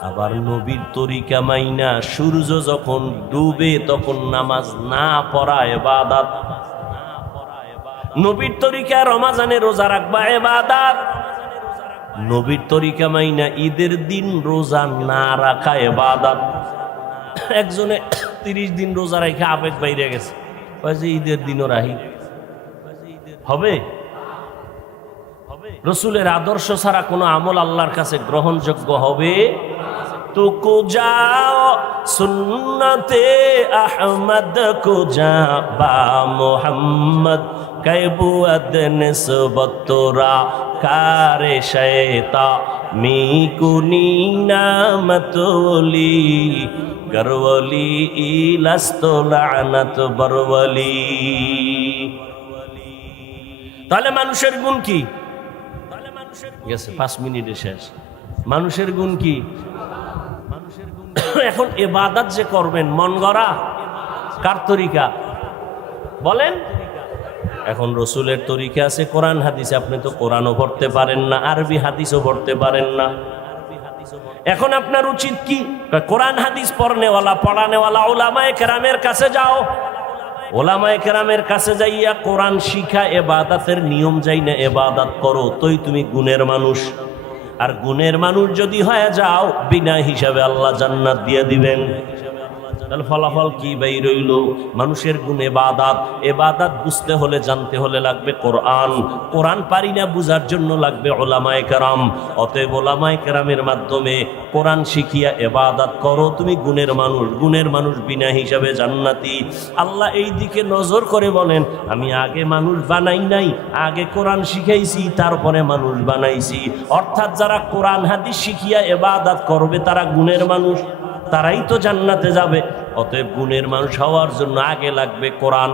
আবার নবীর তরিকা মাইনা সূর্য যখন ডুবে তখন নামাজ না পড়া ইবাদত। নবীর তরিকা রমজানে রোজা রাখবা ইবাদত। নবীর তরিকা মাইনা ঈদের দিন রোজা না রাখা ইবাদত। একজনে 30 দিন রোজা রেখে আবেগ বাইরে গেছে, যে ঈদের দিনও রাখি হবে? রসুলের আদর্শ ছাড়া কোনো আমল আল্লাহর কাছে গ্রহণযোগ্য হবে? तुको जाओ सुन्नते अहमद को जा बा मोहम्मद कैबुअद निस्बत तोरा कारे शैता मी कुनी नामतोली गरवली इलस्तो लानत बरवली। তাহলে মানুষের গুণ কি? গেছে 5 মিনিটে শেষ। মানুষের গুণ কি? এখন ইবাদত যে করবেন মন গড়া, কার তরিকা বলেন? এখন রসুলের তরিকা আছে, কোরআন হাদিসে। আপনি তো কোরআনও পড়তে পারেন না, আরবি হাদিসও পড়তে পারেন না। এখন আপনার উচিত কি? কোরআন হাদিস পড়নেওয়ালা, পড়ানেওয়ালা উলামায়ে কেরামের কাছে যাও। উলামায়ে কেরামের কাছে যাইয়া কোরআন শিখা ইবাদতের নিয়ম যাই না ইবাদত করো, তোই তুমি গুণের মানুষ। আর গুণের মানুষ যদি হয়ে যাও, বিনা হিসাবে আল্লাহ জান্নাত দিয়ে দিবেন। তাহলে ফলাফল কি বাই রইল? মানুষের গুণ ইবাদত। ইবাদত বুঝতে হলে, জানতে হলে লাগবে কোরআন। কোরআন পারি না বুঝার জন্য লাগবে উলামায়ে কেরাম। অতএব উলামায়ে কেরামের মাধ্যমে কোরআন শিখিয়া ইবাদত করো, তুমি গুণের মানুষ। গুণের মানুষ বিনা হিসাবে জান্নাতি। আল্লাহ এই দিকে নজর করে বলেন, আমি আগে মানুষ বানাই নাই, আগে কোরআন শিখাইছি, তারপরে মানুষ বানাইছি। অর্থাৎ যারা কোরআন হাদিস শিখিয়া ইবাদত করবে তারা গুণের মানুষ, তারাই তো জান্নাতে যাবে। অতএব গুণের মানুষ হওয়ার জন্য আগে লাগবে কোরআন।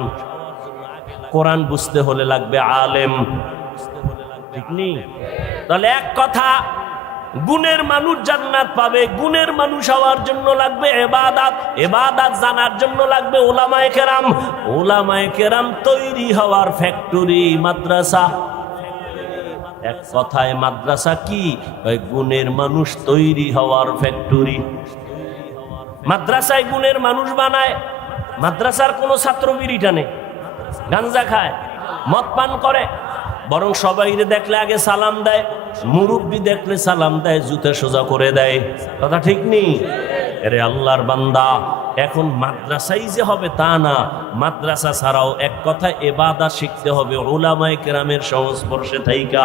কোরআন বুঝতে হলে লাগবে আলেম, ঠিক নেই? তাহলে এক কথা, গুণের মানুষ জান্নাত পাবে। গুণের মানুষ হওয়ার জন্য লাগবে ইবাদত। ইবাদত জানার জন্য লাগবে উলামায়ে কেরাম। উলামায়ে কেরাম তৈরি হওয়ার ফ্যাক্টরি, মাদ্রাসা। এক কথায় মাদ্রাসা কি? ওই গুণের মানুষ তৈরি হওয়ার ফ্যাক্টরি। মাদ্রাসায় গুণের মানুষ বানায়। মাদ্রাসার কোনো ছাত্র বিড়ি টানে, গাঞ্জা খায়, মদ পান করে, বরং সবাইরে দেখলে আগে সালাম দেয়, মুরব্বি দেখলে সালাম দেয়, জুতে সোজা করে দেয়। কথা ঠিক নেই? আরে আল্লাহর বান্দা, এখন মাদ্রাসাই যে হবে তা না, মাদ্রাসা ছাড়াও এক কথায় ইবাদত শিখতে হবে উলামায়ে কেরামের সংস্পর্শে থাইকা।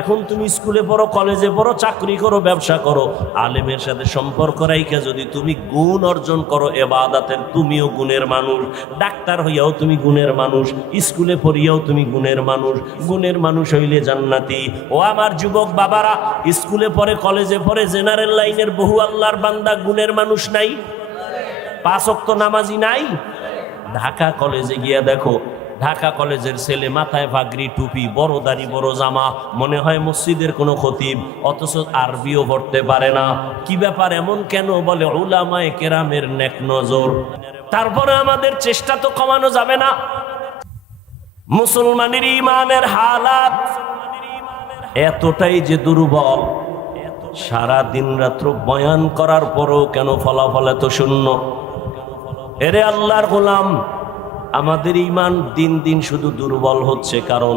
এখন তুমি স্কুলে পড়ো, কলেজে পড়ো, চাকরি করো, ব্যবসা করো, আলেমের সাথে সম্পর্ক রাইখা যদি তুমি গুণ অর্জন করো ইবাদতের, তুমিও গুণের মানুষ। ডাক্তার হইয়াও তুমি গুণের মানুষ, স্কুলে পড়িয়াও তুমি গুণের মানুষ। গুণের মানুষ হইলে জান্নাতি। ও আমার যুবক বাবারা, স্কুলে পড়ে, কলেজে পড়ে, জেনারেল লাইনের বহু আল্লাহর বান্দা গুণের মানুষ নাই, 5 ওয়াক্ত নামাজি নাই। ঢাকা কলেজে গিয়া দেখো, ঢাকা কলেজের ছেলে মাথায় পাগড়ি, টুপি, বড় দাড়ি, বড় জামা, মনে হয় মসজিদের কোনো খতিব, অথচ আরবিও পড়তে পারে না। কি ব্যাপার, এমন কেন? বলে উলামায়ে কেরামের নেক নজর। তারপরে আমাদের চেষ্টা তো কমানো যাবে না। মুসলমানের ইমানের হালাত এতটাই যে দুর্বল, সারা দিন রাত্র বয়ান করার পরও কেন ফলাফল এত শূন্য? এরে আল্লাহর গোলাম, আমাদের ঈমান দিন দিন শুধু দুর্বল হচ্ছে, কারণ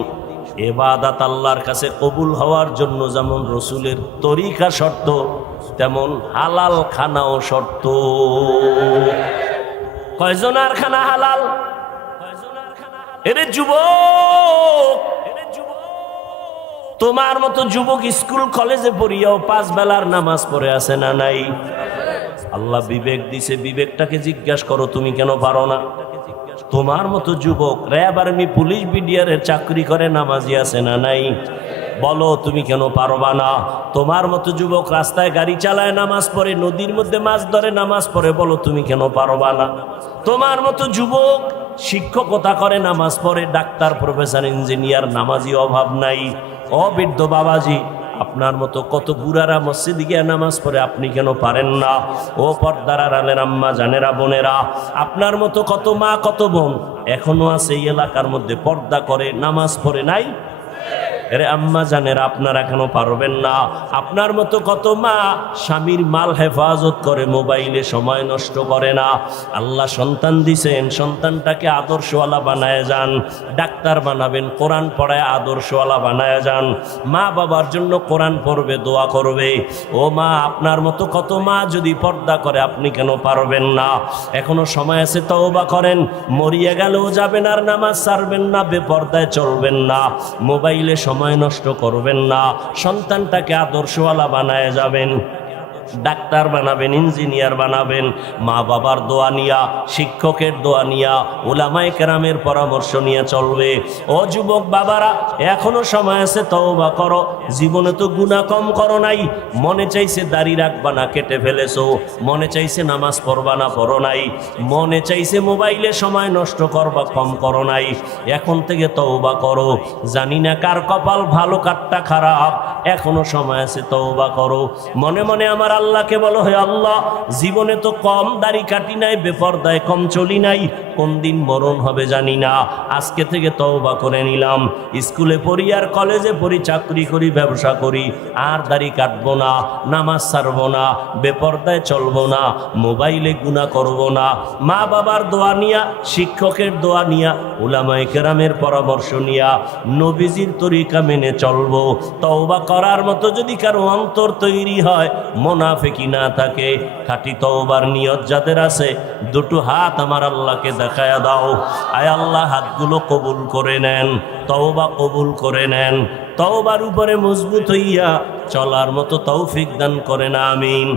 ইবাদত আল্লাহর কাছে কবুল হওয়ার জন্য যেমন রসুলের তরিকা শর্ত, তেমন হালাল খানাও শর্ত। কয়জনার খানা হালাল? এরে যুবক, তোমার মতো যুবক স্কুল কলেজে পড়িয়াও 5 বেলার নামাজ পড়ে আছে না নাই? আল্লাহ বিবেক দিছে, বিবেকটাকে জিজ্ঞাসা করো তুমি কেন পারো না? তোমার মতো যুবক র্যাব, আর্মি, পুলিশ, বিডিআরের চাকরি করে, নামাজি আছে না নাই? বলো তুমি কেন পারবা না? তোমার মতো যুবক রাস্তায় গাড়ি চালায়, নামাজ পড়ে, নদীর মধ্যে মাছ ধরে, নামাজ পড়ে, বলো তুমি কেন পারবা না? তোমার মতো যুবক শিক্ষকতা করে, নামাজ পড়ে, ডাক্তার, প্রফেসর, ইঞ্জিনিয়ার, নামাজি অভাব নাই। অবৃদ্ধ বাবাজি, আপনার মতো কত বুড়ারা মসজিদে গিয়ে নামাজ পড়ে, আপনি কেন পারেন না? ও পর্দার আড়ালের আম্মা জানেরা, বোনেরা, আপনার মতো কত মা, কত বোন এখনো আছে এই এলাকার মধ্যে, পর্দা করে, নামাজ পড়ে নাই? এরে আম্মা জানেরা, আপনারা কেন পারবেন না? আপনার মতো কত মা স্বামীর মাল হেফাজত করে, মোবাইলে সময় নষ্ট করে না। আল্লাহ সন্তান দিছেন, সন্তানটাকে আদর্শওয়ালা বানায় যান। ডাক্তার বানাবেন, কোরআন পড়ায় আদর্শওয়ালা বানায় যান। মা বাবার জন্য কোরআন পড়বে, দোয়া করবে। ও মা, আপনার মতো কত মা যদি পর্দা করে, আপনি কেন পারবেন না? এখনো সময় আছে, তওবা করেন। মরিয়া গেলেও যাবেন আর নামাজ ছাড়বেন না, বেপর্দায় চলবেন না, মোবাইলে সময় নষ্ট করবেন না, সন্তানটাকে আদর্শওয়ালা বানায় যাবেন। ডাক্তার বানাবেন, ইঞ্জিনিয়ার বানাবেন। মা বাবার দোয়া নিয়া, শিক্ষকের দোয়া নিয়া, উলামায়ে কেরামের পরামর্শ নিয়ে চলবে। ও যুবক বাবারা, এখনো সময় আছে, তওবা করো। জীবনে তো গুনাহ কম করো নাই। মনে চাইছে দাড়ি রাখবা না, কেটে ফেলেছো। মনে চাইছে নামাজ পড়বা না, পড়ো নাই। মনে চাইছে মোবাইলে সময় নষ্ট করবা, কম করো নাই। এখন থেকে তওবা করো। জানি না কার কপাল ভালো, কারটা খারাপ, এখনো সময় আছে, তওবা করো। মনে মনে আমার আল্লাহকে বলো, হে আল্লাহ, জীবনে তো কম দাড়ি কাটি নাই, বেপরদায় কম চলি নাই, কোন দিন মরণ হবে জানি না। আজকে থেকে তওবা করে নিলাম। স্কুলে পড়ি আর কলেজে পড়ি, চাকরি করি, ব্যবসা করি, আর দাড়ি কাটবো না, নামাজ ছাড়বো না, বেপরদায় চলবো না, মোবাইলে গুনাহ করবো না। মা বাবার দোয়া নিয়া, শিক্ষকের দোয়া নিয়া, উলামায়ে কেরামের পরামর্শ নিয়া, নবীজির তরিকা মেনে চলবো। তওবা করার মতো যদি কারো অন্তর তৈরি হয়, মুনাফিকি না থাকে, খাঁটি তওবার নিয়ত যাদের আছে, দুটো হাত আমার আল্লাহকে দেখায়া দাও। আয় আল্লাহ, হাতগুলো কবুল করে নেন, তওবা কবুল করে নেন। তওবার উপরে মজবুত হইয়া চলার মতো তৌফিক দান করেন, আমিন।